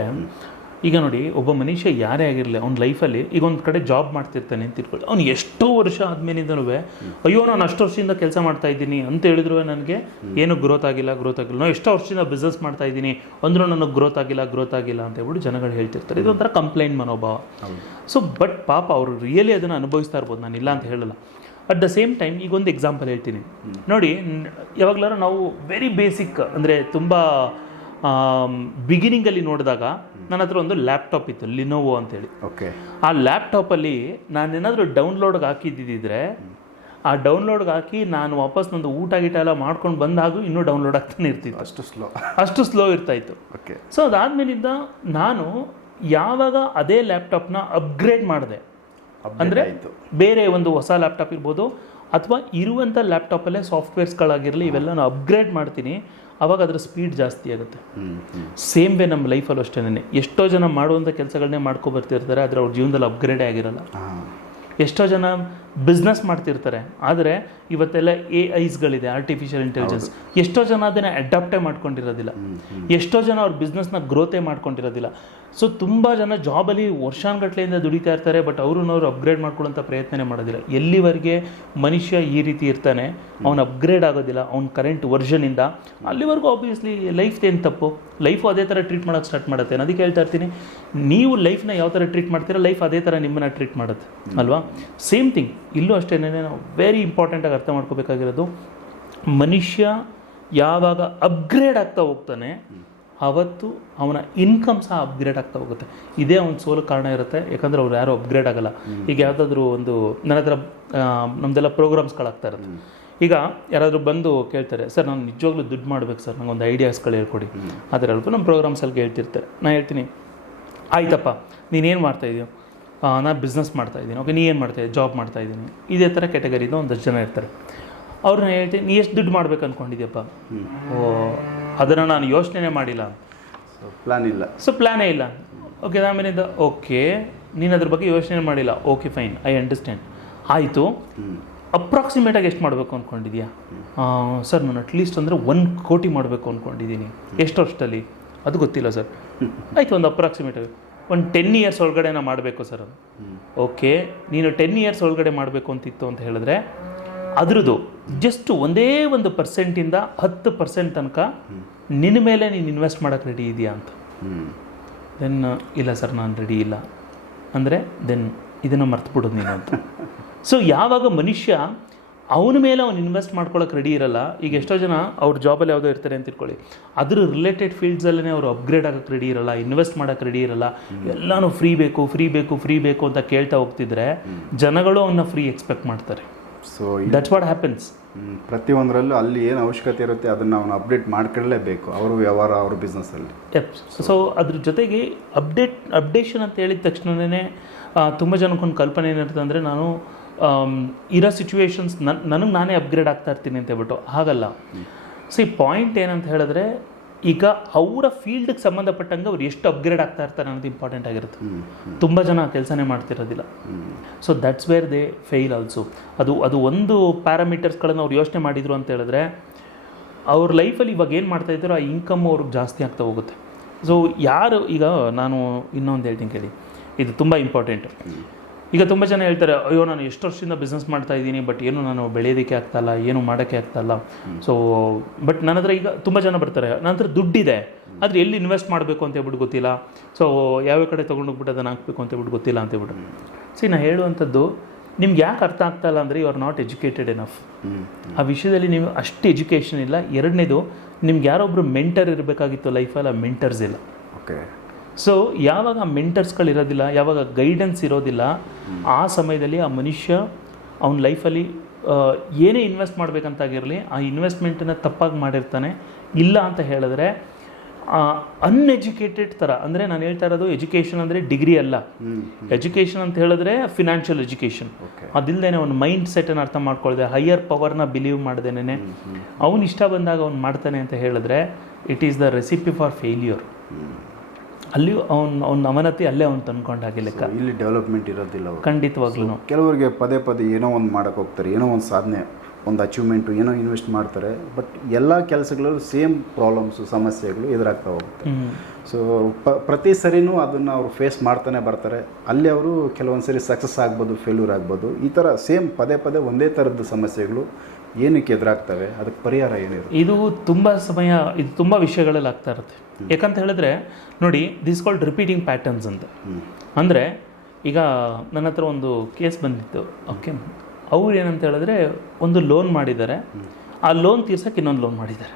ಈಗ ನೋಡಿ ಒಬ್ಬ ಮನುಷ್ಯ ಯಾರೇ ಆಗಿರಲಿ ಅವ್ನ ಲೈಫಲ್ಲಿ ಈಗ ಒಂದು ಕಡೆ ಜಾಬ್ ಮಾಡ್ತಿರ್ತಾನೆ ಅಂತ ತಿಳ್ಕೊಳ್ಳಿ ಅವ್ನು ಎಷ್ಟೋ ವರ್ಷ ಆದ್ಮೇಲಿಂದನೂ ಅಯ್ಯೋ ನಾನು ಅಷ್ಟು ವರ್ಷದಿಂದ ಕೆಲಸ ಮಾಡ್ತಾ ಇದ್ದೀನಿ ಅಂತ ಹೇಳಿದ್ರು ನನಗೆ ಏನು ಗ್ರೋತ್ ಆಗಿಲ್ಲ ಗ್ರೋತ್ ಆಗಿಲ್ಲ. ನಾನು ಎಷ್ಟೋ ವರ್ಷದಿಂದ ಬಿಸ್ನೆಸ್ ಮಾಡ್ತಾ ಇದ್ದೀನಿ ಅಂದರೂ ನನಗೆ ಗ್ರೋತ್ ಆಗಿಲ್ಲ ಗ್ರೋತ್ ಆಗಿಲ್ಲ ಅಂತ ಹೇಳ್ಬಿಟ್ಟು ಜನಗಳು ಹೇಳ್ತಿರ್ತಾರೆ. ಇದೊಂಥರ ಕಂಪ್ಲೇಂಟ್ ಮನೋಭಾವ. ಸೊ ಬಟ್ ಪಾಪ ಅವರು ರಿಯಲಿ ಅದನ್ನು ಅನುಭವಿಸ್ತಾ ಇರ್ಬೋದು. ನಾನು ಇಲ್ಲ ಅಂತ ಹೇಳಲ್ಲ. ಅಟ್ ದ ಸೇಮ್ ಟೈಮ್ ಈಗ ಒಂದು ಎಕ್ಸಾಂಪಲ್ ಹೇಳ್ತೀನಿ. ನೋಡಿ ಯಾವಾಗಲಾರ ನಾವು ವೆರಿ ಬೇಸಿಕ್ ಅಂದರೆ ತುಂಬ ಬಿಗಿನಿಂಗಲ್ಲಿ ನೋಡಿದಾಗ ನನ್ನ ಹತ್ರ ಒಂದು ಲ್ಯಾಪ್ಟಾಪ್ ಇತ್ತು ಲಿನೋವೋ ಅಂತೇಳಿ. ಓಕೆ ಆ ಲ್ಯಾಪ್ಟಾಪಲ್ಲಿ ನಾನೇನಾದರೂ ಡೌನ್ಲೋಡ್ಗೆ ಹಾಕಿದ್ದಿದ್ರೆ ಆ ಡೌನ್ಲೋಡ್ಗೆ ಹಾಕಿ ನಾನು ವಾಪಸ್ ನಂದು ಊಟ ಗೀಟ ಎಲ್ಲ ಮಾಡ್ಕೊಂಡು ಬಂದಾಗೂ ಇನ್ನೂ ಡೌನ್ಲೋಡ್ ಆಗ್ತಾನೆ ಇರ್ತಿತ್ತು. ಅಷ್ಟು ಸ್ಲೋ ಅಷ್ಟು ಸ್ಲೋ ಇರ್ತಾ ಇತ್ತು ಓಕೆ ಸೊ ಅದಾದ್ಮೇಲಿಂದ ನಾನು ಯಾವಾಗ ಅದೇ ಲ್ಯಾಪ್ಟಾಪ್ನ ಅಪ್ಗ್ರೇಡ್ ಮಾಡಿದೆ. ಅಂದರೆ ಬೇರೆ ಒಂದು ಹೊಸ ಲ್ಯಾಪ್ಟಾಪ್ ಇರ್ಬೋದು ಅಥವಾ ಇರುವಂಥ ಲ್ಯಾಪ್ಟಾಪಲ್ಲೇ ಸಾಫ್ಟ್ವೇರ್ಸ್ಗಳಾಗಿರಲಿ ಇವೆಲ್ಲ ನಾನು ಅಪ್ಗ್ರೇಡ್ ಮಾಡ್ತೀನಿ ಅವಾಗ ಅದರ ಸ್ಪೀಡ್ ಜಾಸ್ತಿ ಆಗುತ್ತೆ. ಸೇಮ್ ವೇ ನಮ್ಮ ಲೈಫಲ್ಲೂ ಅಷ್ಟೇನೆ ಎಷ್ಟೋ ಜನ ಮಾಡುವಂಥ ಕೆಲಸಗಳನ್ನೇ ಮಾಡ್ಕೊಬರ್ತಿರ್ತಾರೆ ಆದರೆ ಅವ್ರ ಜೀವನದಲ್ಲಿ ಅಪ್ಗ್ರೇಡೇ ಆಗಿರಲ್ಲ. ಎಷ್ಟೋ ಜನ ಬಿಸ್ನೆಸ್ ಮಾಡ್ತಿರ್ತಾರೆ ಆದರೆ ಇವತ್ತೆಲ್ಲ ಎ ಐಸ್ಗಳಿದೆ ಆರ್ಟಿಫಿಷಿಯಲ್ ಇಂಟೆಲಿಜೆನ್ಸ್ ಎಷ್ಟೋ ಜನ ಅದನ್ನು ಅಡಾಪ್ಟೇ ಮಾಡ್ಕೊಂಡಿರೋದಿಲ್ಲ. ಎಷ್ಟೋ ಜನ ಅವ್ರ ಬಿಸ್ನೆಸ್ನ ಗ್ರೋತೇ ಮಾಡ್ಕೊಂಡಿರೋದಿಲ್ಲ. ಸೊ ತುಂಬ ಜನ ಜಾಬಲ್ಲಿ ವರ್ಷಾನುಗಟ್ಲೆಯಿಂದ ದುಡಿತಾ ಇರ್ತಾರೆ ಬಟ್ ಅವರು ಅವ್ರು ಅಪ್ಗ್ರೇಡ್ ಮಾಡ್ಕೊಳ್ಳೋಂಥ ಪ್ರಯತ್ನನೇ ಮಾಡೋದಿಲ್ಲ. ಎಲ್ಲಿವರೆಗೆ ಮನುಷ್ಯ ಈ ರೀತಿ ಇರ್ತಾನೆ, ಅವ್ನು ಅಪ್ಗ್ರೇಡ್ ಆಗೋದಿಲ್ಲ, ಅವ್ನ ಕರೆಂಟ್ ವರ್ಷನಿಂದ ಅಲ್ಲಿವರೆಗೂ ಆಬ್ವಿಯಸ್ಲಿ ಲೈಫ್ ಏನು ತಪ್ಪು? ಲೈಫು ಅದೇ ಥರ ಟ್ರೀಟ್ ಮಾಡೋಕ್ಕೆ ಸ್ಟಾರ್ಟ್ ಮಾಡುತ್ತೆ. ಅದಕ್ಕೆ ಹೇಳ್ತಾ ಇರ್ತೀನಿ, ನೀವು ಲೈಫ್ನ ಯಾವ ಥರ ಟ್ರೀಟ್ ಮಾಡ್ತೀರಾ ಲೈಫ್ ಅದೇ ಥರ ನಿಮ್ಮನ್ನ ಟ್ರೀಟ್ ಮಾಡುತ್ತೆ, ಅಲ್ವಾ? ಸೇಮ್ ಥಿಂಗ್ ಇಲ್ಲೂ ಅಷ್ಟೇ ನಾವು ವೆರಿ ಇಂಪಾರ್ಟೆಂಟಾಗಿ ಅರ್ಥ ಮಾಡ್ಕೋಬೇಕಾಗಿರೋದು, ಮನುಷ್ಯ ಯಾವಾಗ ಅಪ್ಗ್ರೇಡ್ ಆಗ್ತಾ ಹೋಗ್ತಾನೆ ಅವತ್ತು ಅವನ ಇನ್ಕಮ್ ಸಹ ಅಪ್ಗ್ರೇಡ್ ಆಗ್ತಾ ಹೋಗುತ್ತೆ. ಇದೇ ಅವ್ನ ಸೋಲು ಕಾರಣ ಇರುತ್ತೆ. ಯಾಕಂದ್ರೆ ಅವ್ರು ಯಾರು ಅಪ್ಗ್ರೇಡ್ ಆಗಲ್ಲ. ಈಗ ಯಾವುದಾದ್ರೂ ಒಂದು ನನ್ನ ಹತ್ರ ನಮ್ಮದೆಲ್ಲ ನಮ್ದೆಲ್ಲ ಪ್ರೋಗ್ರಾಮ್ಸ್ಗಳಾಗ್ತಾ ಇರುತ್ತೆ. ಈಗ ಯಾರಾದರೂ ಬಂದು ಕೇಳ್ತಾರೆ ಸರ್ ನಾನು ನಿಜವಾಗ್ಲೂ ದುಡ್ಡು ಮಾಡ್ಬೇಕು ಸರ್. ನಂಗೆ ಒಂದು ಐಡಿಯಾಸ್ಗಳು ಹೇಳ್ಕೊಡಿ. ಆ ಥರ ಹೇಳ್ಬಿಟ್ಟು ನಮ್ಮ ಪ್ರೋಗ್ರಾಮ್ಸಲ್ಲಿ ಹೇಳ್ತಿರ್ತಾರೆ ನಾನು ಹೇಳ್ತೀನಿ ಆಯ್ತಪ್ಪ ನೀನೇನು ಮಾಡ್ತಾ ಇದೀಯ ನಾನು ಬಿಸ್ನೆಸ್ ಮಾಡ್ತಾ ಇದ್ದೀನಿ ಓಕೆ ನೀ ಏನು ಮಾಡ್ತಾ ಇದ್ದೀನಿ ಜಾಬ್ ಮಾಡ್ತಾ ಇದ್ದೀನಿ ಇದೇ ಥರ ಕ್ಯಾಟಗರಿಯಿಂದ ಒಂದಷ್ಟು ಜನ ಇರ್ತಾರೆ. ಅವ್ರನ್ನ ಹೇಳ್ತೀನಿ ನೀ ಎಷ್ಟು ದುಡ್ಡು ಮಾಡ್ಬೇಕು ಅಂದ್ಕೊಂಡಿದ್ಯಪ್ಪ ಓ ಅದನ್ನು ನಾನು ಯೋಚನೆ ಮಾಡಿಲ್ಲ. ಪ್ಲ್ಯಾನ್ ಪ್ಲಾನ್ ಇಲ್ಲ. ಸೊ ಪ್ಲ್ಯಾನೇ ಇಲ್ಲ. ಓಕೆ ಆಮೇಲಿಂದ ಓಕೆ ನೀನು ಅದ್ರ ಬಗ್ಗೆ ಯೋಚನೆ ಮಾಡಿಲ್ಲ. ಓಕೆ ಫೈನ್ ಐ ಅಂಡರ್ಸ್ಟ್ಯಾಂಡ್ ಆಯಿತು. ಅಪ್ರಾಕ್ಸಿಮೇಟಾಗಿ ಎಷ್ಟು ಮಾಡಬೇಕು ಅಂದ್ಕೊಂಡಿದ್ಯಾ ಸರ್ ನಾನು ಅಟ್ಲೀಸ್ಟ್ ಅಂದರೆ ಒಂದು ಕೋಟಿ ಮಾಡಬೇಕು ಅಂದ್ಕೊಂಡಿದ್ದೀನಿ ಎಷ್ಟು ವರ್ಷದಲ್ಲಿ? ಅದು ಗೊತ್ತಿಲ್ಲ ಸರ್ ಆಯಿತು ಒಂದು ಅಪ್ರಾಕ್ಸಿಮೇಟಾಗಿ ಒಂದು ಟೆನ್ ಇಯರ್ಸ್ ಒಳಗಡೆ ನಾನು ಮಾಡಬೇಕು ಸರ್ ಅದು ಓಕೆ ನೀನು ಟೆನ್ ಇಯರ್ಸ್ ಒಳಗಡೆ ಮಾಡಬೇಕು ಅಂತಿತ್ತು ಅಂತ ಹೇಳಿದ್ರೆ ಅದ್ರದ್ದು ಜಸ್ಟ್ ಒಂದೇ ಒಂದು ಪರ್ಸೆಂಟಿಂದ ಹತ್ತು ಪರ್ಸೆಂಟ್ ತನಕ ನಿನ್ನ ಮೇಲೆ ನೀನು ಇನ್ವೆಸ್ಟ್ ಮಾಡೋಕ್ಕೆ ರೆಡಿ ಇದೆಯಾ ಅಂತ. ದೆನ್ ಇಲ್ಲ ಸರ್ ನಾನು ರೆಡಿ ಇಲ್ಲ. ಅಂದರೆ ದೆನ್ ಇದನ್ನು ಮರ್ತ್ಬಿಡೋದು ನೀನು ಅಂತ. ಸೊ ಯಾವಾಗ ಮನುಷ್ಯ ಅವನ ಮೇಲೆ ಅವ್ನು ಇನ್ವೆಸ್ಟ್ ಮಾಡ್ಕೊಳ್ಳೋಕೆ ರೆಡಿ ಇರಲ್ಲ ಈಗ ಎಷ್ಟೋ ಜನ ಅವ್ರ ಜಾಬಲ್ಲಿ ಯಾವುದೋ ಇರ್ತಾರೆ ಅಂತ ತಿಳ್ಕೊಳ್ಳಿ ಅದ್ರ ರಿಲೇಟೆಡ್ ಫೀಲ್ಡ್ಸಲ್ಲೇ ಅವರು ಅಪ್ಗ್ರೇಡ್ ಆಗೋಕ್ಕೆ ರೆಡಿ ಇರಲ್ಲ ಇನ್ವೆಸ್ಟ್ ಮಾಡೋಕ್ಕೆ ರೆಡಿ ಇರಲ್ಲ. ಎಲ್ಲನೂ ಫ್ರೀ ಬೇಕು ಫ್ರೀ ಬೇಕು ಫ್ರೀ ಬೇಕು ಅಂತ ಕೇಳ್ತಾ ಹೋಗ್ತಿದ್ರೆ ಜನಗಳು ಅವನ್ನ ಫ್ರೀ ಎಕ್ಸ್ಪೆಕ್ಟ್ ಮಾಡ್ತಾರೆ. ಸೊ ದಟ್ಸ್ ವಾಟ್ ಹ್ಯಾಪನ್ಸ್ ಪ್ರತಿಯೊಂದರಲ್ಲೂ ಅಲ್ಲಿ ಏನು ಅವಶ್ಯಕತೆ ಇರುತ್ತೆ ಅದನ್ನು ಅವನು ಅಪ್ಡೇಟ್ ಮಾಡ್ಕೊಳ್ಳೇಬೇಕು ಅವ್ರ ವ್ಯವಹಾರ ಅವ್ರ ಬಿಸ್ನೆಸ್ಸಲ್ಲಿ ಸೊ ಅದ್ರ ಜೊತೆಗೆ ಅಪ್ಡೇಟ್ ಅಪ್ಡೇಷನ್ ಅಂತ ಹೇಳಿದ ತಕ್ಷಣವೇ ತುಂಬ ಜನಕ್ಕೊಂದು ಕಲ್ಪನೆ ಏನಿರುತ್ತೆ ಅಂದರೆ ನಾನು ಇರೋ ಸಿಚುವೇಶನ್ಸ್ ನನ್ನ ನನಗೆ ನಾನೇ ಅಪ್ಗ್ರೇಡ್ ಆಗ್ತಾ ಇರ್ತೀನಿ ಅಂತ ಹೇಳ್ಬಿಟ್ಟು. ಹಾಗಲ್ಲ. ಸಿ ಪಾಯಿಂಟ್ ಏನಂತ ಹೇಳಿದ್ರೆ ಈಗ ಅವರ ಫೀಲ್ಡ್ಗೆ ಸಂಬಂಧಪಟ್ಟಂಗೆ ಅವ್ರು ಎಷ್ಟು ಅಪ್ಗ್ರೇಡ್ ಆಗ್ತಾ ಇರ್ತಾರೆ ಅನ್ನೋದು ಇಂಪಾರ್ಟೆಂಟ್ ಆಗಿರುತ್ತೆ. ತುಂಬ ಜನ ಕೆಲಸನೇ ಮಾಡ್ತಿರೋದಿಲ್ಲ. So that's where they fail also ಅದು ಅದು ಒಂದು ಪ್ಯಾರಾಮೀಟರ್ಸ್ಗಳನ್ನು ಅವ್ರು ಯೋಚನೆ ಮಾಡಿದ್ರು ಅಂತ ಹೇಳಿದ್ರೆ ಅವ್ರ ಲೈಫಲ್ಲಿ ಇವಾಗ ಏನು ಮಾಡ್ತಾ ಇದ್ದಾರೋ ಆ ಇನ್ಕಮ್ ಅವ್ರಿಗೆ ಜಾಸ್ತಿ ಆಗ್ತಾ ಹೋಗುತ್ತೆ. ಸೊ ಯಾರು ಈಗ ನಾನು ಇನ್ನೊಂದು ಹೇಳ್ತೀನಿ ಕೇಳಿ. ಇದು ತುಂಬ ಇಂಪಾರ್ಟೆಂಟ್ ಈಗ ತುಂಬ ಜನ ಹೇಳ್ತಾರೆ ಅಯ್ಯೋ ನಾನು ಎಷ್ಟು ವರ್ಷದಿಂದ ಬಿಸ್ನೆಸ್ ಮಾಡ್ತಾ ಇದ್ದೀನಿ ಬಟ್ ಏನು ನಾನು ಬೆಳೆಯೋದಕ್ಕೆ ಆಗ್ತಾಯಿಲ್ಲ ಏನು ಮಾಡೋಕ್ಕೆ ಆಗ್ತಾಯಿಲ್ಲ ಸೊ ಬಟ್ ನನ್ನ ಹತ್ರ ಈಗ ತುಂಬ ಜನ ಬರ್ತಾರೆ ನನ್ನ ಹತ್ರ ದುಡ್ಡಿದೆ ಆದರೆ ಎಲ್ಲಿ ಇನ್ವೆಸ್ಟ್ ಮಾಡಬೇಕು ಅಂತ ಹೇಳ್ಬಿಟ್ಟು ಗೊತ್ತಿಲ್ಲ. ಸೊ ಯಾವ ಕಡೆ ತೊಗೊಂಡೋಗ್ಬಿಟ್ಟು ಅದನ್ನು ಹಾಕ್ಬೇಕು ಅಂತ ಹೇಳ್ಬಿಟ್ಟು ಗೊತ್ತಿಲ್ಲ ಅಂತ ಹೇಳ್ಬಿಟ್ಟು. ಸಿ ನಾನು ಹೇಳುವಂಥದ್ದು ನಿಮ್ಗೆ ಯಾಕೆ ಅರ್ಥ ಆಗ್ತಾಯಿಲ್ಲ ಇಲ್ಲ ಅಂದರೆ you are not educated enough ಆ ವಿಷಯದಲ್ಲಿ ನೀವು ಅಷ್ಟು ಎಜುಕೇಷನ್ ಇಲ್ಲ. ಎರಡನೇದು ನಿಮ್ಗೆ ಯಾರೊಬ್ಬರು ಮೆಂಟರ್ ಇರಬೇಕಾಗಿತ್ತು ಲೈಫಲ್ಲಿ ಆ ಮೆಂಟರ್ಸ್ ಇಲ್ಲ. ಓಕೆ ಸೊ ಯಾವಾಗ ಆ ಮೆಂಟರ್ಸ್ಗಳು ಇರೋದಿಲ್ಲ ಯಾವಾಗ ಗೈಡೆನ್ಸ್ ಇರೋದಿಲ್ಲ ಆ ಸಮಯದಲ್ಲಿ ಆ ಮನುಷ್ಯ ಅವನ ಲೈಫಲ್ಲಿ ಏನೇ ಇನ್ವೆಸ್ಟ್ ಮಾಡಬೇಕಂತಾಗಿರಲಿ ಆ ಇನ್ವೆಸ್ಟ್ಮೆಂಟನ್ನು ತಪ್ಪಾಗಿ ಮಾಡಿರ್ತಾನೆ. ಇಲ್ಲ ಅಂತ ಹೇಳಿದ್ರೆ ಅನ್ಎಜುಕೇಟೆಡ್ ಥರ ಅಂದರೆ ನಾನು ಹೇಳ್ತಾ ಇರೋದು ಎಜುಕೇಷನ್ ಅಂದರೆ ಡಿಗ್ರಿ ಅಲ್ಲ. ಎಜುಕೇಷನ್ ಅಂತ ಹೇಳಿದ್ರೆ ಫಿನಾನ್ಷಿಯಲ್ ಎಜುಕೇಷನ್ ಅದಿಲ್ಲದೇನೆ ಅದಿಲ್ಲದೆ ಅವ್ನ ಮೈಂಡ್ ಸೆಟನ್ನು ಅರ್ಥ ಮಾಡ್ಕೊಳ್ದೆ ಹೈಯರ್ ಪವರ್ನ ಬಿಲೀವ್ ಮಾಡ್ದೇನೆ ಅವನು ಇಷ್ಟ ಬಂದಾಗ ಅವ್ನು ಮಾಡ್ತಾನೆ ಅಂತ ಹೇಳಿದ್ರೆ it is the recipe for failure ಅಲ್ಲಿ ಅವ್ನು ಅವ್ನ ಅವನತಿ ಅಲ್ಲೇ ಅವ್ನು ತಂದ್ಕೊಂಡಾಗೆ ಲೆಕ್ಕ. ಇಲ್ಲಿ ಡೆವಲಪ್ಮೆಂಟ್ ಇರೋದಿಲ್ಲ ಅವರು. ಖಂಡಿತವಾಗ್ಲೂ. ಕೆಲವರಿಗೆ ಪದೇ ಪದೇ ಏನೋ ಒಂದು ಮಾಡೋಕೆ ಹೋಗ್ತಾರೆ ಏನೋ ಒಂದು ಸಾಧನೆ ಒಂದು ಅಚೀವ್ಮೆಂಟು ಏನೋ ಇನ್ವೆಸ್ಟ್ ಮಾಡ್ತಾರೆ ಬಟ್ ಎಲ್ಲ ಕೆಲಸಗಳಲ್ಲೂ ಸೇಮ್ ಪ್ರಾಬ್ಲಮ್ಸು ಸಮಸ್ಯೆಗಳು ಎದುರಾಗ್ತಾ ಹೋಗುತ್ತೆ. ಹ್ಞೂ ಸೊ ಪ ಪ್ರತಿ ಸರಿನೂ ಅದನ್ನು ಅವರು ಫೇಸ್ ಮಾಡ್ತಾನೆ ಬರ್ತಾರೆ. ಅಲ್ಲಿ ಅವರು ಕೆಲವೊಂದು ಸರಿ ಸಕ್ಸಸ್ ಆಗ್ಬೋದು ಫೇಲ್ಯೂರ್ ಆಗ್ಬೋದು ಈ ಥರ ಸೇಮ್ ಪದೇ ಪದೇ ಒಂದೇ ಥರದ ಸಮಸ್ಯೆಗಳು ಏನಕ್ಕೆ ಎದುರಾಗ್ತವೆ? ಅದಕ್ಕೆ ಪರಿಹಾರ ಏನಿರುತ್ತೆ? ಇದು ತುಂಬ ಸಮಯ ಇದು ತುಂಬ ವಿಷಯಗಳಲ್ಲಿ ಆಗ್ತಾ ಇರುತ್ತೆ. ಯಾಕಂತ ಹೇಳಿದ್ರೆ ನೋಡಿ ದಿಸ್ ಕಾಲ್ಡ್ ರಿಪೀಟಿಂಗ್ ಪ್ಯಾಟರ್ನ್ಸ್ ಅಂತ. ಅಂದರೆ ಈಗ ನನ್ನ ಹತ್ರ ಒಂದು ಕೇಸ್ ಬಂದಿತ್ತು. ಓಕೆ ಅವ್ರು ಏನಂತ ಹೇಳಿದ್ರೆ ಒಂದು ಲೋನ್ ಮಾಡಿದ್ದಾರೆ. ಆ ಲೋನ್ ತೀರ್ಸೋಕೆ ಇನ್ನೊಂದು ಲೋನ್ ಮಾಡಿದ್ದಾರೆ.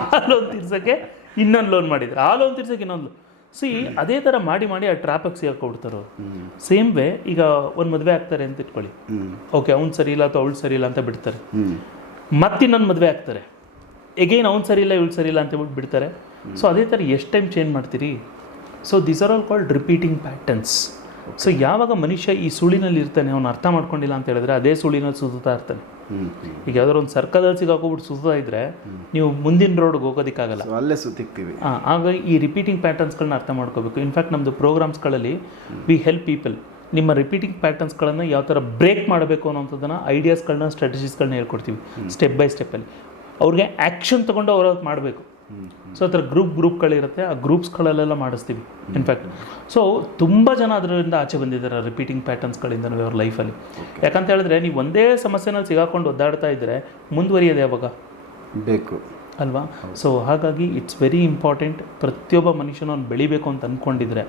ಆ ಲೋನ್ ತೀರ್ಸಕ್ಕೆ ಇನ್ನೊಂದು ಲೋನ್ ಮಾಡಿದ್ದಾರೆ. ಆ ಲೋನ್ ತೀರ್ಸೋಕೆ ಇನ್ನೊಂದು ಸಿ ಅದೇ ಥರ ಮಾಡಿ ಮಾಡಿ ಆ ಟ್ರಾಪಿಗೆ ಸಿಗಾಕೊಡ್ತಾರೆ ಸೇಮ್ ವೇ ಈಗ ಒಂದು ಮದುವೆ ಆಗ್ತಾರೆ ಅಂತ ಇಟ್ಕೊಳ್ಳಿ. ಓಕೆ ಅವ್ನು ಸರಿ ಇಲ್ಲ ಅಥವಾ ಅವಳು ಸರಿ ಇಲ್ಲ ಅಂತ ಬಿಡ್ತಾರೆ. ಮತ್ತಿನ್ನೊಂದು ಮದುವೆ ಆಗ್ತಾರೆ. ಎಗೈನ್ ಅವ್ನು ಸರಿ ಇಲ್ಲ ಇವಳು ಸರಿ ಇಲ್ಲ ಅಂತ ಬಿಡ್ತಾರೆ. ಸೊ ಅದೇ ಥರ ಎಷ್ಟು ಟೈಮ್ ಚೇಂಜ್ ಮಾಡ್ತೀರಿ? So these are all called repeating patterns so ಯಾವಾಗ ಮನುಷ್ಯ ಈ ಸುಳಿನಲ್ಲಿ ಇರ್ತಾನೆ ಅವನು ಅರ್ಥ ಮಾಡ್ಕೊಂಡಿಲ್ಲ ಅಂತ ಹೇಳಿದ್ರೆ ಅದೇ ಸುಳಿನಲ್ಲಿ ಸುತ್ತಾ ಇರ್ತಾನೆ. ಈಗ ಯಾವ್ದಾದ್ರು ಒಂದು ಸರ್ಕಲಲ್ಲಿ ಸಿಗಾಕೋಬಿಟ್ಟು ಸುತ್ತಾ ಇದ್ರೆ ನೀವು ಮುಂದಿನ ರೋಡ್ಗೆ ಹೋಗೋದಕ್ಕಾಗಲ್ಲ. ಅಲ್ಲೇ ಸುತ್ತಿಕ್ತೀವಿ. ಆಗ ಈ ರಿಪೀಟಿಂಗ್ ಪ್ಯಾಟರ್ನ್ಸ್ಗಳನ್ನ ಅರ್ಥ ಮಾಡ್ಕೋಬೇಕು. ಇನ್ಫ್ಯಾಕ್ಟ್ ನಮ್ಮದು ಪ್ರೋಗ್ರಾಮ್ಸ್ಗಳಲ್ಲಿ ವಿ ಹೆಲ್ಪ್ ಪೀಪಲ್ ನಿಮ್ಮ ರಿಪೀಟಿಂಗ್ ಪ್ಯಾಟರ್ನ್ಸ್ಗಳನ್ನು ಯಾವ ಥರ ಬ್ರೇಕ್ ಮಾಡಬೇಕು ಅನ್ನೋಂಥದ್ದನ್ನು ಐಡಿಯಾಸ್ಗಳನ್ನ ಸ್ಟ್ರಾಟಜೀಸ್ಗಳನ್ನ ಹೇಳ್ಕೊಡ್ತೀವಿ ಸ್ಟೆಪ್ ಬೈ ಸ್ಟೆಪ್ಪಲ್ಲಿ ಅವ್ರಿಗೆ ಆ್ಯಕ್ಷನ್ ತಗೊಂಡು ಅವ್ರು ಮಾಡಬೇಕು. ಸೊ ಆ ಥರ ಗ್ರೂಪ್ ಗ್ರೂಪ್ಗಳಿರುತ್ತೆ. ಆ ಗ್ರೂಪ್ಸ್ಗಳಲ್ಲೆಲ್ಲ ಮಾಡಿಸ್ತೀವಿ ಇನ್ಫ್ಯಾಕ್ಟ್ ಸೊ ತುಂಬ ಜನ ಅದರಿಂದ ಆಚೆ ಬಂದಿದ್ದಾರೆ ರಿಪೀಟಿಂಗ್ ಪ್ಯಾಟರ್ನ್ಸ್ಗಳಿಂದ ಅವ್ರ ಲೈಫಲ್ಲಿ ಯಾಕಂತ ಹೇಳಿದ್ರೆ ನೀವು ಒಂದೇ ಸಮಸ್ಯೆನಲ್ಲಿ ಸಿಗಾಕೊಂಡು ಒದ್ದಾಡ್ತಾ ಇದ್ದರೆ ಮುಂದುವರಿಯೋದು ಯಾವಾಗ? ಬೇಕು. ಅಲ್ವಾ? ಸೊ ಹಾಗಾಗಿ ಇಟ್ಸ್ ವೆರಿ ಇಂಪಾರ್ಟೆಂಟ್ ಪ್ರತಿಯೊಬ್ಬ ಮನುಷ್ಯನ ಅವ್ನು ಬೆಳಿಬೇಕು ಅಂತ ಅಂದ್ಕೊಂಡಿದ್ರೆ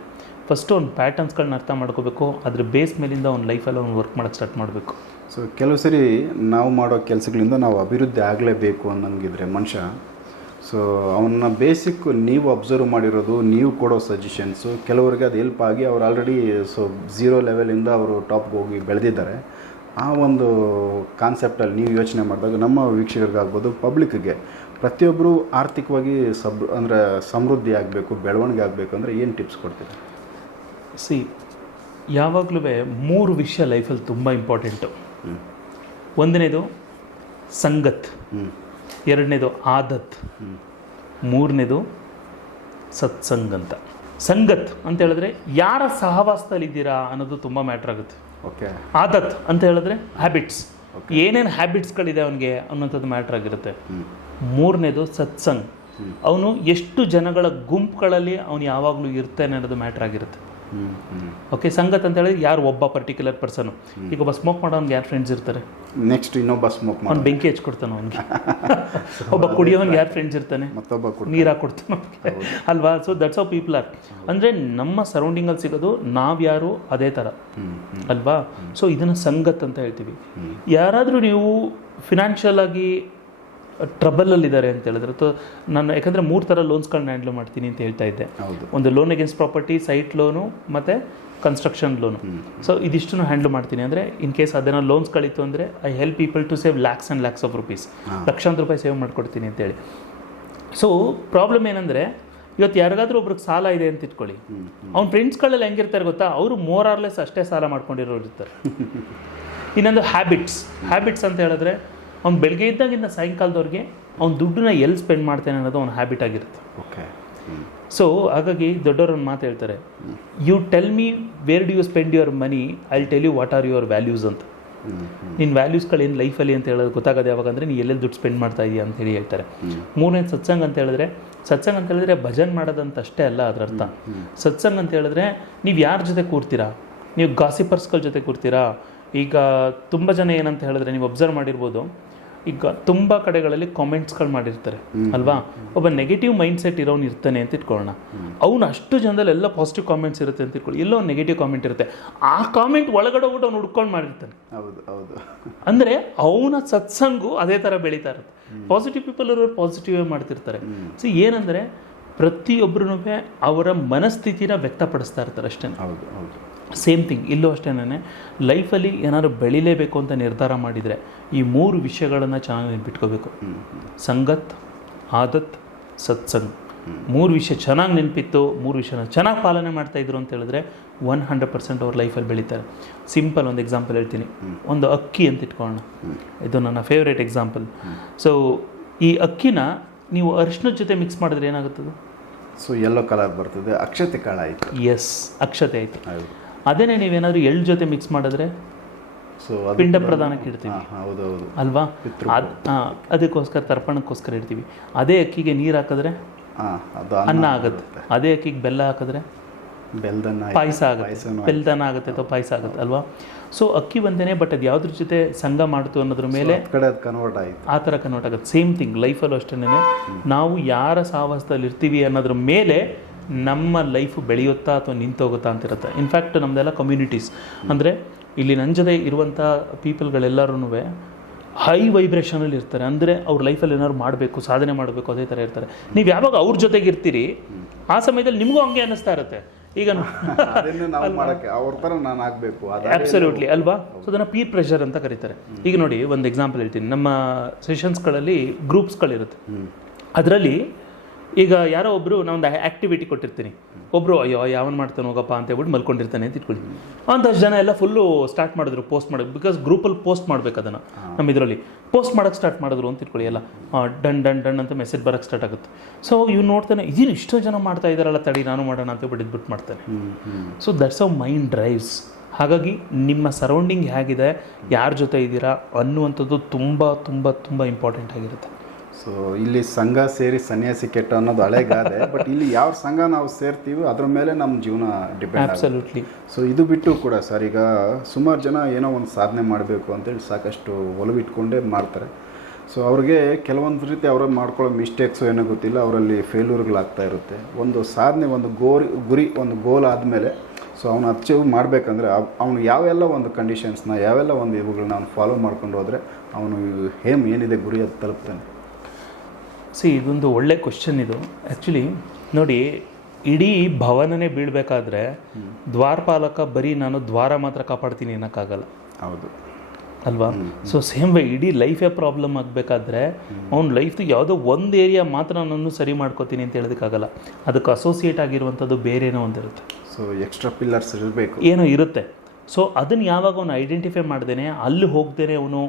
ಫಸ್ಟ್ ಅವ್ನು ಪ್ಯಾಟರ್ನ್ಸ್ಗಳನ್ನ ಅರ್ಥ ಮಾಡ್ಕೋಬೇಕು ಅದ್ರ ಬೇಸ್ ಮೇಲಿಂದ ಅವ್ನ ಲೈಫಲ್ಲಿ ಅವ್ನು ವರ್ಕ್ ಮಾಡೋಕ್ಕೆ ಸ್ಟಾರ್ಟ್ ಮಾಡಬೇಕು. ಸೊ ಕೆಲವು ಸರಿ ನಾವು ಮಾಡೋ ಕೆಲಸಗಳಿಂದ ನಾವು ಅಭಿವೃದ್ಧಿ ಆಗಲೇಬೇಕು ಅನ್ನಂಗಿದ್ರೆ ಮನುಷ್ಯ ಸೊ ಅವನ್ನ ಬೇಸಿಕ್ ನೀವು ಅಬ್ಸರ್ವ್ ಮಾಡಿರೋದು ನೀವು ಕೊಡೋ ಸಜೆಷನ್ಸು ಕೆಲವರಿಗೆ ಅದು ಹೆಲ್ಪ್ ಆಗಿ ಅವ್ರು ಆಲ್ರೆಡಿ ಸೊ ಝೀರೋ ಲೆವೆಲಿಂದ ಅವರು ಟಾಪ್ಗೆ ಹೋಗಿ ಬೆಳೆದಿದ್ದಾರೆ. ಆ ಒಂದು ಕಾನ್ಸೆಪ್ಟಲ್ಲಿ ನೀವು ಯೋಚನೆ ಮಾಡಿದಾಗ ನಮ್ಮ ವೀಕ್ಷಕರಿಗಾಗ್ಬೋದು ಪಬ್ಲಿಕ್ಗೆ ಪ್ರತಿಯೊಬ್ಬರು ಆರ್ಥಿಕವಾಗಿ ಸಬ್ ಅಂದರೆ ಸಮೃದ್ಧಿ ಆಗಬೇಕು ಬೆಳವಣಿಗೆ ಆಗಬೇಕು ಅಂದರೆ ಏನು ಟಿಪ್ಸ್ ಕೊಡ್ತೀರಾ? ಸಿ ಯಾವಾಗಲೂ ಮೂರು ವಿಷಯ ಲೈಫಲ್ಲಿ ತುಂಬ ಇಂಪಾರ್ಟೆಂಟು ಹ್ಞೂ ಒಂದನೇದು ಸಂಗತ್. ಹ್ಞೂ ಎರಡನೇದು ಆದತ್. ಮೂರನೇದು ಸತ್ಸಂಗ್ ಅಂತ. ಸಂಗತ್ ಅಂತ ಹೇಳಿದ್ರೆ ಯಾರ ಸಹವಾಸದಲ್ಲಿದ್ದೀರಾ ಅನ್ನೋದು ತುಂಬ ಮ್ಯಾಟ್ರ್ ಆಗುತ್ತೆ. ಓಕೆ. ಆದತ್ ಅಂತ ಹೇಳಿದ್ರೆ ಹ್ಯಾಬಿಟ್ಸ್. ಏನೇನು ಹ್ಯಾಬಿಟ್ಸ್ಗಳಿದೆ ಅವನಿಗೆ ಅನ್ನೋಂಥದ್ದು ಮ್ಯಾಟ್ರ್ ಆಗಿರುತ್ತೆ. ಮೂರನೇದು ಸತ್ಸಂಗ್. ಅವನು ಎಷ್ಟು ಜನಗಳ ಗುಂಪುಗಳಲ್ಲಿ ಅವನು ಯಾವಾಗಲೂ ಇರ್ತಾನೆ ಅನ್ನೋದು ಮ್ಯಾಟ್ರ್ ಆಗಿರುತ್ತೆ. ಓಕೆ ಸಂಗತ್ ಅಂತ ಹೇಳಿದ್ರೆ ಯಾರು ಒಬ್ಬ ಪರ್ಟಿಕ್ಯುಲರ್ ಪರ್ಸನ್ ಈಗ ಒಬ್ಬ ಸ್ಮೋಕ್ ಮಾಡೋನ್ಗೆ ಯಾರು ಫ್ರೆಂಡ್ಸ್ ಇರ್ತಾರೆ? ನೆಕ್ಸ್ಟ್ ಇನ್ನೊಬ್ಬ ಸ್ಮೋಕ್ ಅವ್ನು ಬೆಂಕಿ ಹಚ್ಕೊಡ್ತಾನೆ ಅವನಿಗೆ. ಒಬ್ಬ ಕುಡಿಯೋನ್ಗೆ ಯಾರು ಫ್ರೆಂಡ್ಸ್ ಇರ್ತಾನೆ? ಮತ್ತೊಬ್ಬ ನೀರು ಹಾಕೊಡ್ತಾನೆ ಅಲ್ವಾ? So that's of people are ಅಂದರೆ ನಮ್ಮ ಸರೌಂಡಿಂಗಲ್ಲಿ ಸಿಗೋದು ನಾವ್ಯಾರು ಅದೇ ಥರ ಅಲ್ವಾ? ಸೊ ಇದನ್ನು ಸಂಗತ್ ಅಂತ ಹೇಳ್ತೀವಿ. ಯಾರಾದರೂ ನೀವು ಫಿನಾನ್ಷಿಯಲ್ ಆಗಿ ಟ್ರಬಲಲ್ಲಿದ್ದಾರೆ ಅಂತ ಹೇಳಿದ್ರೆ. ಅಥವಾ ನಾನು ಯಾಕಂದರೆ ಮೂರು ಥರ ಲೋನ್ಸ್ಗಳನ್ನ ಹ್ಯಾಂಡಲ್ ಮಾಡ್ತೀನಿ ಅಂತ ಹೇಳ್ತಾ ಇದ್ದೆ. ಒಂದು loan against property site loan ಮತ್ತು ಕನ್ಸ್ಟ್ರಕ್ಷನ್ ಲೋನು ಸೊ ಇದಿಷ್ಟನ್ನು ಹ್ಯಾಂಡಲ್ ಮಾಡ್ತೀನಿ. ಅಂದರೆ ಇನ್ ಕೇಸ್ ಅದನ್ನು ಲೋನ್ಸ್ಗಳಿತ್ತು ಅಂದರೆ I help people to save lakhs and lakhs of rupees ಲಕ್ಷಾಂತರ ರೂಪಾಯಿ ಸೇವ್ ಮಾಡ್ಕೊಡ್ತೀನಿ ಅಂತೇಳಿ ಸೊ ಪ್ರಾಬ್ಲಮ್ ಏನಂದರೆ ಇವತ್ತು ಯಾರಿಗಾದ್ರೂ ಒಬ್ರಿಗೆ ಸಾಲ ಇದೆ ಅಂತ ಇಟ್ಕೊಳ್ಳಿ. ಅವ್ನ ಫ್ರೆಂಡ್ಸ್ಗಳೆಲ್ಲ ಹೆಂಗಿರ್ತಾರೆ ಗೊತ್ತಾ? ಅವರು ಮೋರ್ ಆರ್ಲೆಸ್ ಅಷ್ಟೇ ಸಾಲ ಮಾಡ್ಕೊಂಡಿರೋರು ಇರ್ತಾರೆ. ಇನ್ನೊಂದು ಹ್ಯಾಬಿಟ್ಸ್ ಹ್ಯಾಬಿಟ್ಸ್ ಅಂತ ಹೇಳಿದ್ರೆ ಅವ್ನು ಬೆಳಗ್ಗೆ ಇದ್ದಾಗಿಂದ ಸಾಯಂಕಾಲದವ್ರಿಗೆ ಅವ್ನು ದುಡ್ಡನ್ನ ಎಲ್ಲಿ ಸ್ಪೆಂಡ್ ಮಾಡ್ತಾನೆ ಅನ್ನೋದು ಅವ್ನ ಹ್ಯಾಬಿಟ್ ಆಗಿರುತ್ತೆ. ಓಕೆ ಸೊ ಹಾಗಾಗಿ ದೊಡ್ಡವ್ರನ್ನ ಮಾತು ಹೇಳ್ತಾರೆ you tell me where do you spend your money I tell you what are your values ಅಂತ. ನಿನ್ನ ವ್ಯಾಲ್ಯೂಸ್ಗಳು ಏನು ಲೈಫಲ್ಲಿ ಅಂತ ಹೇಳೋದು ಗೊತ್ತಾಗೋದು ಯಾವಾಗ ಅಂದರೆ ನೀ ಎಲ್ಲೆಲ್ಲಿ ದುಡ್ಡು ಸ್ಪೆಂಡ್ ಮಾಡ್ತಾ ಇದೀಯ ಅಂತ ಹೇಳಿ ಹೇಳ್ತಾರೆ. ಮೂರನೇ ಸತ್ಸಂಗ್ ಅಂತ ಹೇಳಿದ್ರೆ ಸತ್ಸಂಗ್ ಅಂತ ಹೇಳಿದ್ರೆ ಭಜನ್ ಮಾಡೋದಂತ ಅಷ್ಟೇ ಅಲ್ಲ ಅದರ ಅರ್ಥ. ಸತ್ಸಂಗ್ ಅಂತ ಹೇಳಿದ್ರೆ ನೀವು ಯಾರ ಜೊತೆ ಕೂರ್ತೀರಾ? ನೀವು ಗಾಸಿಪರ್ಸ್ಗಳ ಜೊತೆ ಕೂರ್ತೀರಾ? ಈಗ ತುಂಬ ಜನ ಏನಂತ ಹೇಳಿದ್ರೆ ನೀವು ಒಬ್ಸರ್ವ್ ಮಾಡಿರ್ಬೋದು ಈಗ ತುಂಬ ಕಡೆಗಳಲ್ಲಿ ಕಾಮೆಂಟ್ಸ್ಗಳು ಮಾಡಿರ್ತಾರೆ ಅಲ್ವಾ? ಒಬ್ಬ ನೆಗೆಟಿವ್ ಮೈಂಡ್ ಸೆಟ್ ಇರೋನು ಇರ್ತಾನೆ ಅಂತ ಇಟ್ಕೊಳ್ಳೋಣ. ಅವ್ನು ಅಷ್ಟು ಜನದಲ್ಲಿ ಎಲ್ಲ ಪಾಸಿಟಿವ್ ಕಾಮೆಂಟ್ಸ್ ಇರುತ್ತೆ ಅಂತ ಇಟ್ಕೊಳ್ಳಿ. ಎಲ್ಲೋ ಒಂದು ನೆಗೆಟಿವ್ ಕಾಮೆಂಟ್ ಇರುತ್ತೆ. ಆ ಕಾಮೆಂಟ್ ಒಳಗಡೆ ಹೋಗ್ಬಿಟ್ಟು ಅವ್ನು ಹುಡ್ಕೊಂಡು ಮಾಡಿರ್ತಾನೆ. ಹೌದು ಹೌದು. ಅಂದರೆ ಅವನ ಸತ್ಸಂಗು ಅದೇ ಥರ ಬೆಳೀತಾ ಇರುತ್ತೆ. ಪಾಸಿಟಿವ್ ಪೀಪಲ್ ಇರೋರು ಪಾಸಿಟಿವ್ ಮಾಡ್ತಿರ್ತಾರೆ. ಸೊ ಏನಂದರೆ ಪ್ರತಿಯೊಬ್ಬರೂ ಅವರ ಮನಸ್ಥಿತಿನ ವ್ಯಕ್ತಪಡಿಸ್ತಾ ಇರ್ತಾರೆ ಅಷ್ಟೇ. ಹೌದು ಹೌದು. ಸೇಮ್ ಥಿಂಗ್ ಇಲ್ಲೂ ಅಷ್ಟೇನೆ ಲೈಫಲ್ಲಿ ಏನಾದರೂ ಬೆಳಿಲೇಬೇಕು ಅಂತ ನಿರ್ಧಾರ ಮಾಡಿದರೆ ಈ ಮೂರು ವಿಷಯಗಳನ್ನು ಚೆನ್ನಾಗಿ ನೆನ್ಪಿಟ್ಕೋಬೇಕು. ಸಂಗತ್ ಆದತ್ ಸತ್ಸಂಗ್. ಮೂರು ವಿಷಯ ಚೆನ್ನಾಗಿ ನೆನಪಿತ್ತು ಮೂರು ವಿಷಯನ ಚೆನ್ನಾಗಿ ಪಾಲನೆ ಮಾಡ್ತಾಯಿದ್ರು ಅಂತ ಹೇಳಿದ್ರೆ ಒನ್ ಹಂಡ್ರೆಡ್ ಪರ್ಸೆಂಟ್ ಅವ್ರ ಲೈಫಲ್ಲಿ ಬೆಳೀತಾರೆ. ಸಿಂಪಲ್ ಒಂದು ಎಕ್ಸಾಂಪಲ್ ಹೇಳ್ತೀನಿ. ಒಂದು ಅಕ್ಕಿ ಅಂತ ಇಟ್ಕೊಳ್ಳೋಣ. ಇದು ನನ್ನ ಫೇವ್ರೇಟ್ ಎಕ್ಸಾಂಪಲ್ ಸೊ ಈ ಅಕ್ಕಿನ ನೀವು ಅರಿಶಿನದ ಜೊತೆ ಮಿಕ್ಸ್ ಮಾಡಿದ್ರೆ ಏನಾಗುತ್ತದೆ? ಸೊ ಎಲ್ಲೋ ಕಲರ್ ಬರ್ತದೆ. ಅಕ್ಷತೆ ಕಾಳ ಆಯಿತು. ಎಸ್ ಅಕ್ಷತೆ ಆಯಿತು. ಹೌದು ನೀವೇನಾದ್ರೂ ಎಳ್ಳು ಜೊತೆ ಮಿಕ್ಸ್ ಮಾಡಿದ್ರೆ ಸೊ ಪಿಂಡ ಪ್ರಧಾನಕ್ಕೆ ಇಡ್ತೀವಿ. ಹಾಂ ಹೌದು ಹೌದು ಅಲ್ವಾ? ಅದಕ್ಕೋಸ್ಕರ ತರ್ಪಣಕ್ಕೋಸ್ಕರ ಇಡ್ತೀವಿ. ಅದೇ ಅಕ್ಕಿಗೆ ನೀರು ಹಾಕಿದ್ರೆ ಅನ್ನ ಆಗುತ್ತೆ. ಅದೇ ಅಕ್ಕಿಗೆ ಬೆಲ್ಲ ಹಾಕಿದ್ರೆ ಬೆಲ್ದನ್ನ ಪಾಯಸ ಆಗುತ್ತೆ. ಬೆಲ್ಲದನ್ನ ಬೆಲ್ದನ ಆಗುತ್ತೆ ಅಥವಾ ಪಾಯಸ ಆಗುತ್ತೆ ಅಲ್ವಾ? ಸೊ ಅಕ್ಕಿ ಒಂದೇನೆ ಬಟ್ ಅದು ಯಾವ್ದ್ರ ಜೊತೆ ಸಂಘ ಮಾಡ್ತು ಅನ್ನೋದ್ರ ಮೇಲೆ ಕನ್ವರ್ಟ್ ಆಯಿತು. ಆ ಥರ ಕನ್ವರ್ಟ್ ಆಗುತ್ತೆ. ಸೇಮ್ ಥಿಂಗ್ ಲೈಫಲ್ಲೂ ಅಷ್ಟೇ ನಾವು ಯಾರ ಸಹವಾಸದಲ್ಲಿ ಇರ್ತೀವಿ ಅನ್ನೋದ್ರ ಮೇಲೆ ನಮ್ಮ ಲೈಫ್ ಬೆಳೆಯುತ್ತಾ ಅಥವಾ ನಿಂತೋಗುತ್ತಾ ಅಂತಿರುತ್ತೆ. ಇನ್ಫ್ಯಾಕ್ಟ್ ನಮ್ಮದೆಲ್ಲ ಕಮ್ಯುನಿಟೀಸ್ ಅಂದರೆ ಇಲ್ಲಿ ನನ್ನ ಜೊತೆ ಇರುವಂಥ ಪೀಪಲ್ಗಳೆಲ್ಲರೂ ಹೈ ವೈಬ್ರೇಷನಲ್ಲಿ ಇರ್ತಾರೆ. ಅಂದರೆ ಅವ್ರ ಲೈಫಲ್ಲಿ ಏನಾದ್ರು ಮಾಡಬೇಕು ಸಾಧನೆ ಮಾಡಬೇಕು ಅದೇ ಥರ ಇರ್ತಾರೆ. ನೀವು ಯಾವಾಗ ಅವ್ರ ಜೊತೆಗೆ ಇರ್ತೀರಿ ಆ ಸಮಯದಲ್ಲಿ ನಿಮಗೂ ಹಂಗೆ ಅನ್ನಿಸ್ತಾ ಇರುತ್ತೆ. ಈಗ ಅಬ್ಸಲ್ಯೂಟ್ಲಿ ಅಲ್ವಾ? ಸೊ ಅದನ್ನು ಪೀರ್ ಪ್ರೆಷರ್ ಅಂತ ಕರೀತಾರೆ. ಈಗ ನೋಡಿ ಒಂದು ಎಕ್ಸಾಂಪಲ್ ಹೇಳ್ತೀನಿ. ನಮ್ಮ ಸೆಷನ್ಸ್ಗಳಲ್ಲಿ ಗ್ರೂಪ್ಸ್ಗಳಿರುತ್ತೆ ಅದರಲ್ಲಿ ಈಗ ಯಾರೋ ಒಬ್ಬರು ನಾವೊಂದು ಆ್ಯಕ್ಟಿವಿಟಿ ಕೊಟ್ಟಿರ್ತೀನಿ. ಒಬ್ಬರು ಅಯ್ಯೋ ಯಾವನ್ ಮಾಡ್ತಾನೆ ಹೋಗಪ್ಪ ಅಂತ ಹೇಳ್ಬಿಟ್ಟು ಮಲ್ಕೊಂಡಿರ್ತಾನೆ ಅಂತ ಇಟ್ಕೊಳ್ಳಿ. ಒಂದಷ್ಟು ಜನ ಎಲ್ಲ ಫುಲ್ಲು ಸ್ಟಾರ್ಟ್ ಮಾಡಿದ್ರು ಪೋಸ್ಟ್ ಮಾಡೋದು ಬಿಕಾಸ್ ಗ್ರೂಪಲ್ಲಿ ಪೋಸ್ಟ್ ಮಾಡಬೇಕು ಅದನ್ನು ನಮ್ಮ ಇದರಲ್ಲಿ. ಪೋಸ್ಟ್ ಮಾಡೋಕ್ಕೆ ಸ್ಟಾರ್ಟ್ ಮಾಡಿದ್ರು ಅಂತ ಇಟ್ಕೊಳ್ಳಿ ಎಲ್ಲ. ಡನ್ ಡನ್ ಡನ್ ಅಂತ ಮೆಸೇಜ್ ಬರೋಕ್ಕೆ ಸ್ಟಾರ್ಟ್ ಆಗುತ್ತೆ. ಸೊ ಇವ್ನು ನೋಡ್ತಾನೆ ಇದೇನು ಇಷ್ಟೋ ಜನ ಮಾಡ್ತಾ ಇದ್ದಾರಲ್ಲ ತಡಿ ನಾನು ಮಾಡೋಣ ಅಂತ ಹೇಳ್ಬಿಟ್ಟು ಇದ್ಬಿಟ್ಟು ಮಾಡ್ತಾನೆ. So that's how mind drives ಹಾಗಾಗಿ ನಿಮ್ಮ ಸರೌಂಡಿಂಗ್ ಹೇಗಿದೆ ಯಾರ ಜೊತೆ ಇದ್ದೀರಾ ಅನ್ನುವಂಥದ್ದು ತುಂಬ ತುಂಬ ತುಂಬ ಇಂಪಾರ್ಟೆಂಟ್ ಆಗಿರುತ್ತೆ. ಸೊ ಇಲ್ಲಿ ಸಂಘ ಸೇರಿ ಸನ್ಯಾಸಿ ಕೆಟ್ಟ ಅನ್ನೋದು ಹಳೆ ಗಾದೆ ಬಟ್ ಇಲ್ಲಿ ಯಾವ ಸಂಘ ನಾವು ಸೇರ್ತೀವಿ ಅದ್ರ ಮೇಲೆ ನಮ್ಮ ಜೀವನ ಡಿಪೆಂಡ್ ಅಬ್ಸಲ್ಯೂಟ್ಲಿ ಸೊ ಇದು ಬಿಟ್ಟು ಕೂಡ ಸರ್ ಈಗ ಸುಮಾರು ಜನ ಏನೋ ಒಂದು ಸಾಧನೆ ಮಾಡಬೇಕು ಅಂತೇಳಿ ಸಾಕಷ್ಟು ಒಲವಿಟ್ಕೊಂಡೇ ಮಾಡ್ತಾರೆ. ಸೊ ಅವ್ರಿಗೆ ಕೆಲವೊಂದು ರೀತಿ ಅವ್ರ ಮಾಡ್ಕೊಳ್ಳೋ ಮಿಸ್ಟೇಕ್ಸು ಏನೋ ಗೊತ್ತಿಲ್ಲ ಅವರಲ್ಲಿ ಫೇಲ್ಯೂರ್ಗಳಾಗ್ತಾ ಇರುತ್ತೆ. ಒಂದು ಸಾಧನೆ ಒಂದು ಗೋರಿ ಗುರಿ ಒಂದು ಗೋಲ್ ಆದಮೇಲೆ ಸೊ ಅವನು ಅಚೀವ್ ಮಾಡಬೇಕಂದ್ರೆ ಅವನು ಯಾವೆಲ್ಲ ಒಂದು ಕಂಡೀಷನ್ಸ್ನ ಯಾವೆಲ್ಲ ಒಂದು ಇವುಗಳನ್ನ ಅವ್ನು ಫಾಲೋ ಮಾಡ್ಕೊಂಡು ಹೋದರೆ ಅವನು ಹೇಮ್ ಏನಿದೆ ಗುರಿ ಅದು ತಲುಪ್ತಾನೆ. ಸಿ ಇದೊಂದು ಒಳ್ಳೆ ಕ್ವಶನ್ ಇದು. ಆ್ಯಕ್ಚುಲಿ ನೋಡಿ ಇಡೀ ಭವನನೇ ಬೀಳಬೇಕಾದ್ರೆ ದ್ವಾರಪಾಲಕ ಬರೀ ನಾನು ದ್ವಾರ ಮಾತ್ರ ಕಾಪಾಡ್ತೀನಿ ಅನ್ನೋಕ್ಕಾಗಲ್ಲ. ಹೌದು. ಅಲ್ವಾ? ಸೊ ಸೇಮ್ ವೇ ಇಡೀ ಲೈಫೇ ಪ್ರಾಬ್ಲಮ್ ಆಗಬೇಕಾದ್ರೆ ಅವ್ನ ಲೈಫ್ದು ಯಾವುದೋ ಒಂದು ಏರಿಯಾ ಮಾತ್ರ ನಾನು ಸರಿ ಮಾಡ್ಕೋತೀನಿ ಅಂತ ಹೇಳೋದಕ್ಕಾಗಲ್ಲ. ಅದಕ್ಕೆ ಅಸೋಸಿಯೇಟ್ ಆಗಿರುವಂಥದ್ದು ಬೇರೆನೋ ಒಂದಿರುತ್ತೆ ಸೊ ಎಕ್ಸ್ಟ್ರಾ ಪಿಲ್ಲರ್ಸ್ ಇರಬೇಕು. ಏನೋ ಇರುತ್ತೆ. ಸೊ ಅದನ್ನು ಯಾವಾಗ ಅವನು ಐಡೆಂಟಿಫೈ ಮಾಡ್ದೇನೆ ಅಲ್ಲಿ ಹೋಗ್ದೇನೆ ಅವನು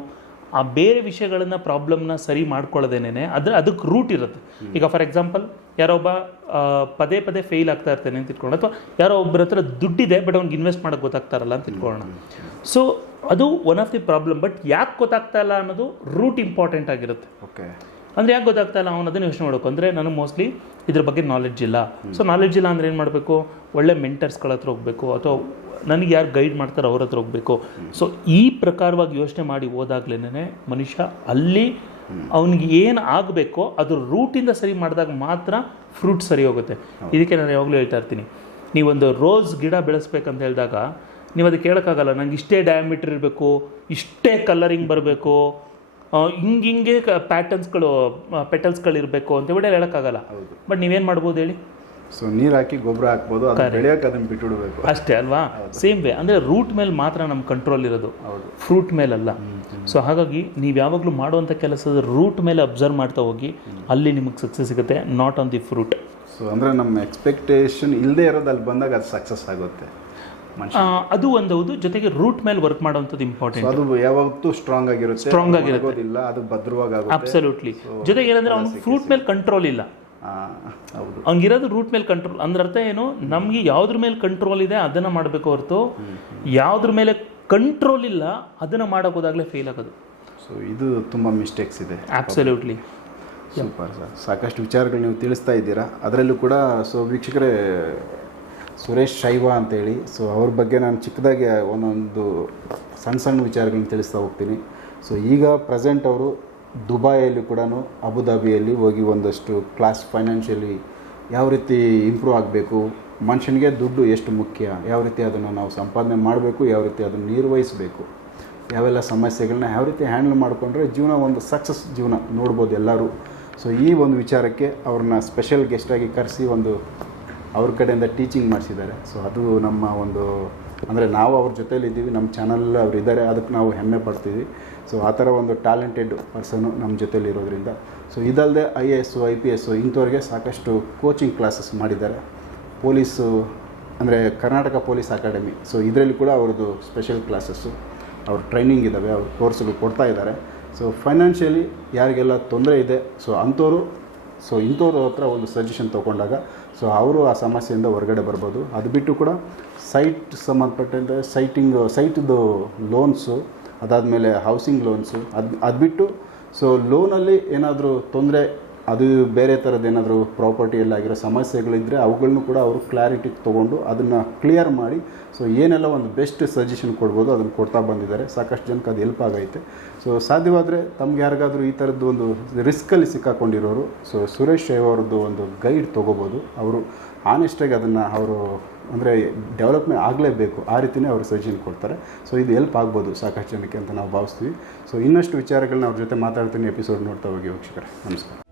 ಆ ಬೇರೆ ವಿಷಯಗಳನ್ನು ಪ್ರಾಬ್ಲಮ್ನ ಸರಿ ಮಾಡ್ಕೊಳ್ಳೋದೇನೆ ಅದ್ರ ಅದಕ್ಕೆ ರೂಟ್ ಇರುತ್ತೆ. ಈಗ ಫಾರ್ ಎಕ್ಸಾಂಪಲ್ ಯಾರೋ ಒಬ್ಬ ಪದೇ ಪದೇ ಫೇಲ್ ಆಗ್ತಾ ಇರ್ತಾನೆ ಅಂತ ಇಟ್ಕೊಂಡು ಅಥವಾ ಯಾರೋ ಒಬ್ಬರ ಹತ್ರ ದುಡ್ಡಿದೆ ಬಟ್ ಅವ್ನಿಗೆ ಇನ್ವೆಸ್ಟ್ ಮಾಡೋಕ್ಕೆ ಗೊತ್ತಾಗ್ತಾರಲ್ಲ ಅಂತ ಇಟ್ಕೊಳ್ಳೋಣ. ಸೊ ಅದು one of the problem but ಯಾಕೆ ಗೊತ್ತಾಗ್ತಾ ಇಲ್ಲ ಅನ್ನೋದು ರೂಟ್ ಇಂಪಾರ್ಟೆಂಟ್ ಆಗಿರುತ್ತೆ. ಓಕೆ ಅಂದರೆ ಯಾಕೆ ಗೊತ್ತಾಗ್ತಾ ಇಲ್ಲ? ಅವನು ಅದನ್ನು ಯೋಚನೆ ಮಾಡಬೇಕು. ಅಂದರೆ ನನಗೆ ಮೋಸ್ಟ್ಲಿ ಇದ್ರ ಬಗ್ಗೆ ನಾಲೆಡ್ಜ್ ಇಲ್ಲ. ಸೊ ನಾಲೆಡ್ಜ್ ಇಲ್ಲ ಅಂದರೆ ಏನು ಮಾಡಬೇಕು? ಒಳ್ಳೆ ಮೆಂಟರ್ಸ್ಗಳ ಹತ್ರ ಹೋಗಬೇಕು ಅಥವಾ ನನಗೆ ಯಾರು ಗೈಡ್ ಮಾಡ್ತಾರೆ ಅವ್ರ ಹತ್ರ ಹೋಗಬೇಕು. ಸೊ ಈ ಪ್ರಕಾರವಾಗಿ ಯೋಚನೆ ಮಾಡಿ ಹೋದಾಗ್ಲೇ ಮನುಷ್ಯ ಅಲ್ಲಿ ಅವನಿಗೆ ಏನು ಆಗಬೇಕೋ ಅದ್ರ ರೂಟಿಂದ ಸರಿ ಮಾಡಿದಾಗ ಮಾತ್ರ ಫ್ರೂಟ್ ಸರಿ ಹೋಗುತ್ತೆ. ಇದಕ್ಕೆ ನಾನು ಯಾವಾಗಲೂ ಹೇಳ್ತಾ ಇರ್ತೀನಿ. ನೀವೊಂದು ರೋಸ್ ಗಿಡ ಬೆಳೆಸ್ಬೇಕಂತ ಹೇಳಿದಾಗ ನೀವು ಅದಕ್ಕೆ ಕೇಳೋಕ್ಕಾಗಲ್ಲ ನಂಗೆ ಇಷ್ಟೇ ಡಯಾಮೀಟ್ರ್ ಇರಬೇಕು ಇಷ್ಟೇ ಕಲರಿಂಗ್ ಬರಬೇಕು ಹಿಂಗೆ ಹಿಂಗೆ ಪ್ಯಾಟರ್ನ್ಸ್ಗಳು ಪೆಟಲ್ಸ್ಗಳು ಇರಬೇಕು ಅಂತ ಹೇಳಿ ಹೇಳೋಕ್ಕಾಗಲ್ಲ. ಬಟ್ ನೀವೇನು ಮಾಡ್ಬೋದು ಹೇಳಿ? ಸೊ ನೀರು ಹಾಕಿ ಗೊಬ್ಬರ ಹಾಕ್ಬೋದು ಅದು ಬೆಳೆಯೋಕೆ ಅದನ್ನು ಬಿಟ್ಟುಬಿಡಬೇಕು ಅಷ್ಟೇ ಅಲ್ವಾ? ಸೇಮ್ ವೇ ಅಂದರೆ ರೂಟ್ ಮೇಲೆ ಮಾತ್ರ ನಮ್ಮ ಕಂಟ್ರೋಲ್ ಇರೋದು. ಹೌದು. ಫ್ರೂಟ್ ಮೇಲಲ್ಲ. ಸೊ ಹಾಗಾಗಿ ನೀವು ಯಾವಾಗಲೂ ಮಾಡುವಂಥ ಕೆಲಸದ ರೂಟ್ ಮೇಲೆ ಅಬ್ಸರ್ವ್ ಮಾಡ್ತಾ ಹೋಗಿ ಅಲ್ಲಿ ನಿಮಗೆ ಸಕ್ಸಸ್ ಸಿಗುತ್ತೆ not on the fruit so ಅಂದರೆ ನಮ್ಮ ಎಕ್ಸ್ಪೆಕ್ಟೇಷನ್ ಇಲ್ಲದೆ ಇರೋದು ಅಲ್ಲಿ ಬಂದಾಗ ಅದು ಸಕ್ಸಸ್ ಆಗುತ್ತೆ. ಅದು ಒಂದು ಹೌದು ಜೊತೆಗೆ ರೂಟ್ ಮೇಲೆ ವರ್ಕ್ ಮಾಡುವಂಥದ್ದು ಇಂಪಾರ್ಟೆಂಟ್ ಅದು ಯಾವತ್ತೂ ಸ್ಟ್ರಾಂಗ್ ಆಗಿರುತ್ತೆ. ಸ್ಟ್ರಾಂಗ್ ಆಗಿರೋದಿಲ್ಲ ಅದು ಭದ್ರವಾಗಿ ಅಬ್ಸಲ್ಯೂಟ್ಲಿ ಜೊತೆಗೆ ಏನಂದ್ರೆ ಅವ್ನು ಫ್ರೂಟ್ ಮೇಲೆ ಕಂಟ್ರೋಲ್ ಇಲ್ಲ. ಹಂಗಿರೋದು ರೂಟ್ ಮೇಲೆ ಕಂಟ್ರೋಲ್ ಅಂದ್ರೆ ಅರ್ಥ ಏನು? ನಮಗೆ ಯಾವ್ದ್ರ ಮೇಲೆ ಕಂಟ್ರೋಲ್ ಇದೆ ಅದನ್ನ ಮಾಡಬೇಕು ಹೊರತು ಯಾವ್ದ್ರ ಮೇಲೆ ಕಂಟ್ರೋಲ್ ಇಲ್ಲ ಅದನ್ನ ಮಾಡಕ್ ಹೋದಾಗಲೇ ಫೇಲ್ ಆಗೋದು. ಸೊ ಇದು ತುಂಬ ಮಿಸ್ಟೇಕ್ಸ್ ಇದೆ. ಆಬ್ಸಲ್ಯೂಟ್ಲಿ ಸೂಪರ್ ಸರ್ ಸಾಕಷ್ಟು ವಿಚಾರಗಳು ನೀವು ತಿಳಿಸ್ತಾ ಇದ್ದೀರಾ. ಅದರಲ್ಲೂ ಕೂಡ ಸೊ ವೀಕ್ಷಕರೇ ಸುರೇಶ್ ಶೈವ ಅಂತೇಳಿ. ಸೊ ಅವ್ರ ಬಗ್ಗೆ ನಾನು ಚಿಕ್ಕದಾಗಿ ಒಂದೊಂದು ಸಣ್ಣ ಸಣ್ಣ ವಿಚಾರಗಳನ್ನ ತಿಳಿಸ್ತಾ ಹೋಗ್ತೀನಿ. ಸೊ ಈಗ ಪ್ರೆಸೆಂಟ್ ಅವರು ದುಬೈಯಲ್ಲಿ ಕೂಡ ಅಬುದಾಬಿಯಲ್ಲಿ ಹೋಗಿ ಒಂದಷ್ಟು ಕ್ಲಾಸ್ ಫೈನಾನ್ಷಿಯಲಿ ಯಾವ ರೀತಿ ಇಂಪ್ರೂವ್ ಆಗಬೇಕು, ಮನುಷ್ಯನಿಗೆ ದುಡ್ಡು ಎಷ್ಟು ಮುಖ್ಯ, ಯಾವ ರೀತಿ ಅದನ್ನು ನಾವು ಸಂಪಾದನೆ ಮಾಡಬೇಕು, ಯಾವ ರೀತಿ ಅದನ್ನು ನಿರ್ವಹಿಸಬೇಕು, ಯಾವೆಲ್ಲ ಸಮಸ್ಯೆಗಳನ್ನ ಯಾವ ರೀತಿ ಹ್ಯಾಂಡಲ್ ಮಾಡಿಕೊಂಡ್ರೆ ಜೀವನ ಒಂದು ಸಕ್ಸಸ್ ಜೀವನ ನೋಡ್ಬೋದು ಎಲ್ಲರೂ. ಸೊ ಈ ಒಂದು ವಿಚಾರಕ್ಕೆ ಅವ್ರನ್ನ ಸ್ಪೆಷಲ್ ಗೆಸ್ಟಾಗಿ ಕರೆಸಿ ಒಂದು ಅವ್ರ ಕಡೆಯಿಂದ ಟೀಚಿಂಗ್ ಮಾಡಿಸಿದ್ದಾರೆ. ಸೊ ಅದು ನಮ್ಮ ಒಂದು ಅಂದರೆ ನಾವು ಅವ್ರ ಜೊತೇಲಿ ಇದ್ದೀವಿ, ನಮ್ಮ ಚಾನಲ್ ಅವ್ರು ಇದ್ದಾರೆ, ಅದಕ್ಕೆ ನಾವು ಹೆಮ್ಮೆ ಪಡ್ತೀವಿ. ಸೊ ಆ ಥರ ಒಂದು ಟ್ಯಾಲೆಂಟೆಡ್ ಪರ್ಸನು ನಮ್ಮ ಜೊತೇಲಿ ಇರೋದ್ರಿಂದ. ಸೊ ಇದಲ್ಲದೆ I A S I P S ಇಂಥವ್ರಿಗೆ ಸಾಕಷ್ಟು ಕೋಚಿಂಗ್ ಕ್ಲಾಸಸ್ ಮಾಡಿದ್ದಾರೆ. ಪೊಲೀಸು, ಅಂದರೆ ಕರ್ನಾಟಕ ಪೊಲೀಸ್ ಅಕಾಡೆಮಿ. ಸೊ ಇದರಲ್ಲಿ ಕೂಡ ಅವ್ರದ್ದು ಸ್ಪೆಷಲ್ ಕ್ಲಾಸಸ್ಸು ಅವ್ರ ಟ್ರೈನಿಂಗ್ ಇದ್ದಾವೆ ಅವ್ರ ಕೋರ್ಸ್ಗಳು ಕೊಡ್ತಾ ಇದ್ದಾರೆ. ಸೊ ಫೈನಾನ್ಷಿಯಲಿ ಯಾರಿಗೆಲ್ಲ ತೊಂದರೆ ಇದೆ ಸೊ ಅಂಥವ್ರು ಸೊ ಇಂಥವ್ರ ಹತ್ರ ಒಂದು ಸಜೆಷನ್ ತೊಗೊಂಡಾಗ ಸೊ ಅವರು ಆ ಸಮಸ್ಯೆಯಿಂದ ಹೊರಗಡೆ ಬರ್ಬೋದು. ಅದು ಬಿಟ್ಟು ಕೂಡ ಸೈಟ್ ಸಂಬಂಧಪಟ್ಟಂತೆ ಸೈಟಿಂಗ್ ಸೈಟ್ದು ಲೋನ್ಸು ಅದಾದಮೇಲೆ ಹೌಸಿಂಗ್ ಲೋನ್ಸು ಅದು ಅದು ಬಿಟ್ಟು ಸೊ ಲೋನಲ್ಲಿ ಏನಾದರೂ ತೊಂದರೆ ಅದು ಬೇರೆ ಥರದ್ದು ಏನಾದರೂ ಪ್ರಾಪರ್ಟಿಯಲ್ಲಾಗಿರೋ ಸಮಸ್ಯೆಗಳಿದ್ದರೆ ಅವುಗಳನ್ನು ಕೂಡ ಅವರು ಕ್ಲಾರಿಟಿ ತೊಗೊಂಡು ಅದನ್ನು ಕ್ಲಿಯರ್ ಮಾಡಿ ಸೊ ಏನೆಲ್ಲ ಒಂದು ಬೆಸ್ಟ್ ಸಜೆಷನ್ ಕೊಡ್ಬೋದು ಅದನ್ನು ಕೊಡ್ತಾ ಬಂದಿದ್ದಾರೆ. ಸಾಕಷ್ಟು ಜನಕ್ಕೆ ಅದು ಹೆಲ್ಪ್ ಆಗೈತೆ. ಸೊ ಸಾಧ್ಯವಾದರೆ ತಮ್ಗೆ ಯಾರಿಗಾದರೂ ಈ ಥರದ್ದು ಒಂದು ರಿಸ್ಕಲ್ಲಿ ಸಿಕ್ಕಾಕೊಂಡಿರೋರು ಸೊ ಸುರೇಶ್ ಅವ್ರದ್ದು ಒಂದು ಗೈಡ್ ತೊಗೋಬೋದು. ಅವರು ಆನೆಸ್ಟಾಗಿ ಅದನ್ನು ಅವರು ಅಂದರೆ ಡೆವಲಪ್ಮೆಂಟ್ ಆಗಲೇಬೇಕು. ಆ ರೀತಿಯೇ ಅವರು ಸಜೆಷನ್ ಕೊಡ್ತಾರೆ. ಸೊ ಇದು ಹೆಲ್ಪ್ ಆಗ್ಬೋದು ಸಾಕಷ್ಟು ಜನಕ್ಕೆ ಅಂತ ನಾವು ಭಾವಿಸ್ತೀವಿ. ಸೊ ಇನ್ನಷ್ಟು ವಿಚಾರಗಳನ್ನ ಅವ್ರ ಜೊತೆ ಮಾತಾಡ್ತೀನಿ. ಎಪಿಸೋಡ್ ನೋಡ್ತಾ ಹೋಗಿ ವೀಕ್ಷಕರೇ. ನಮಸ್ಕಾರ.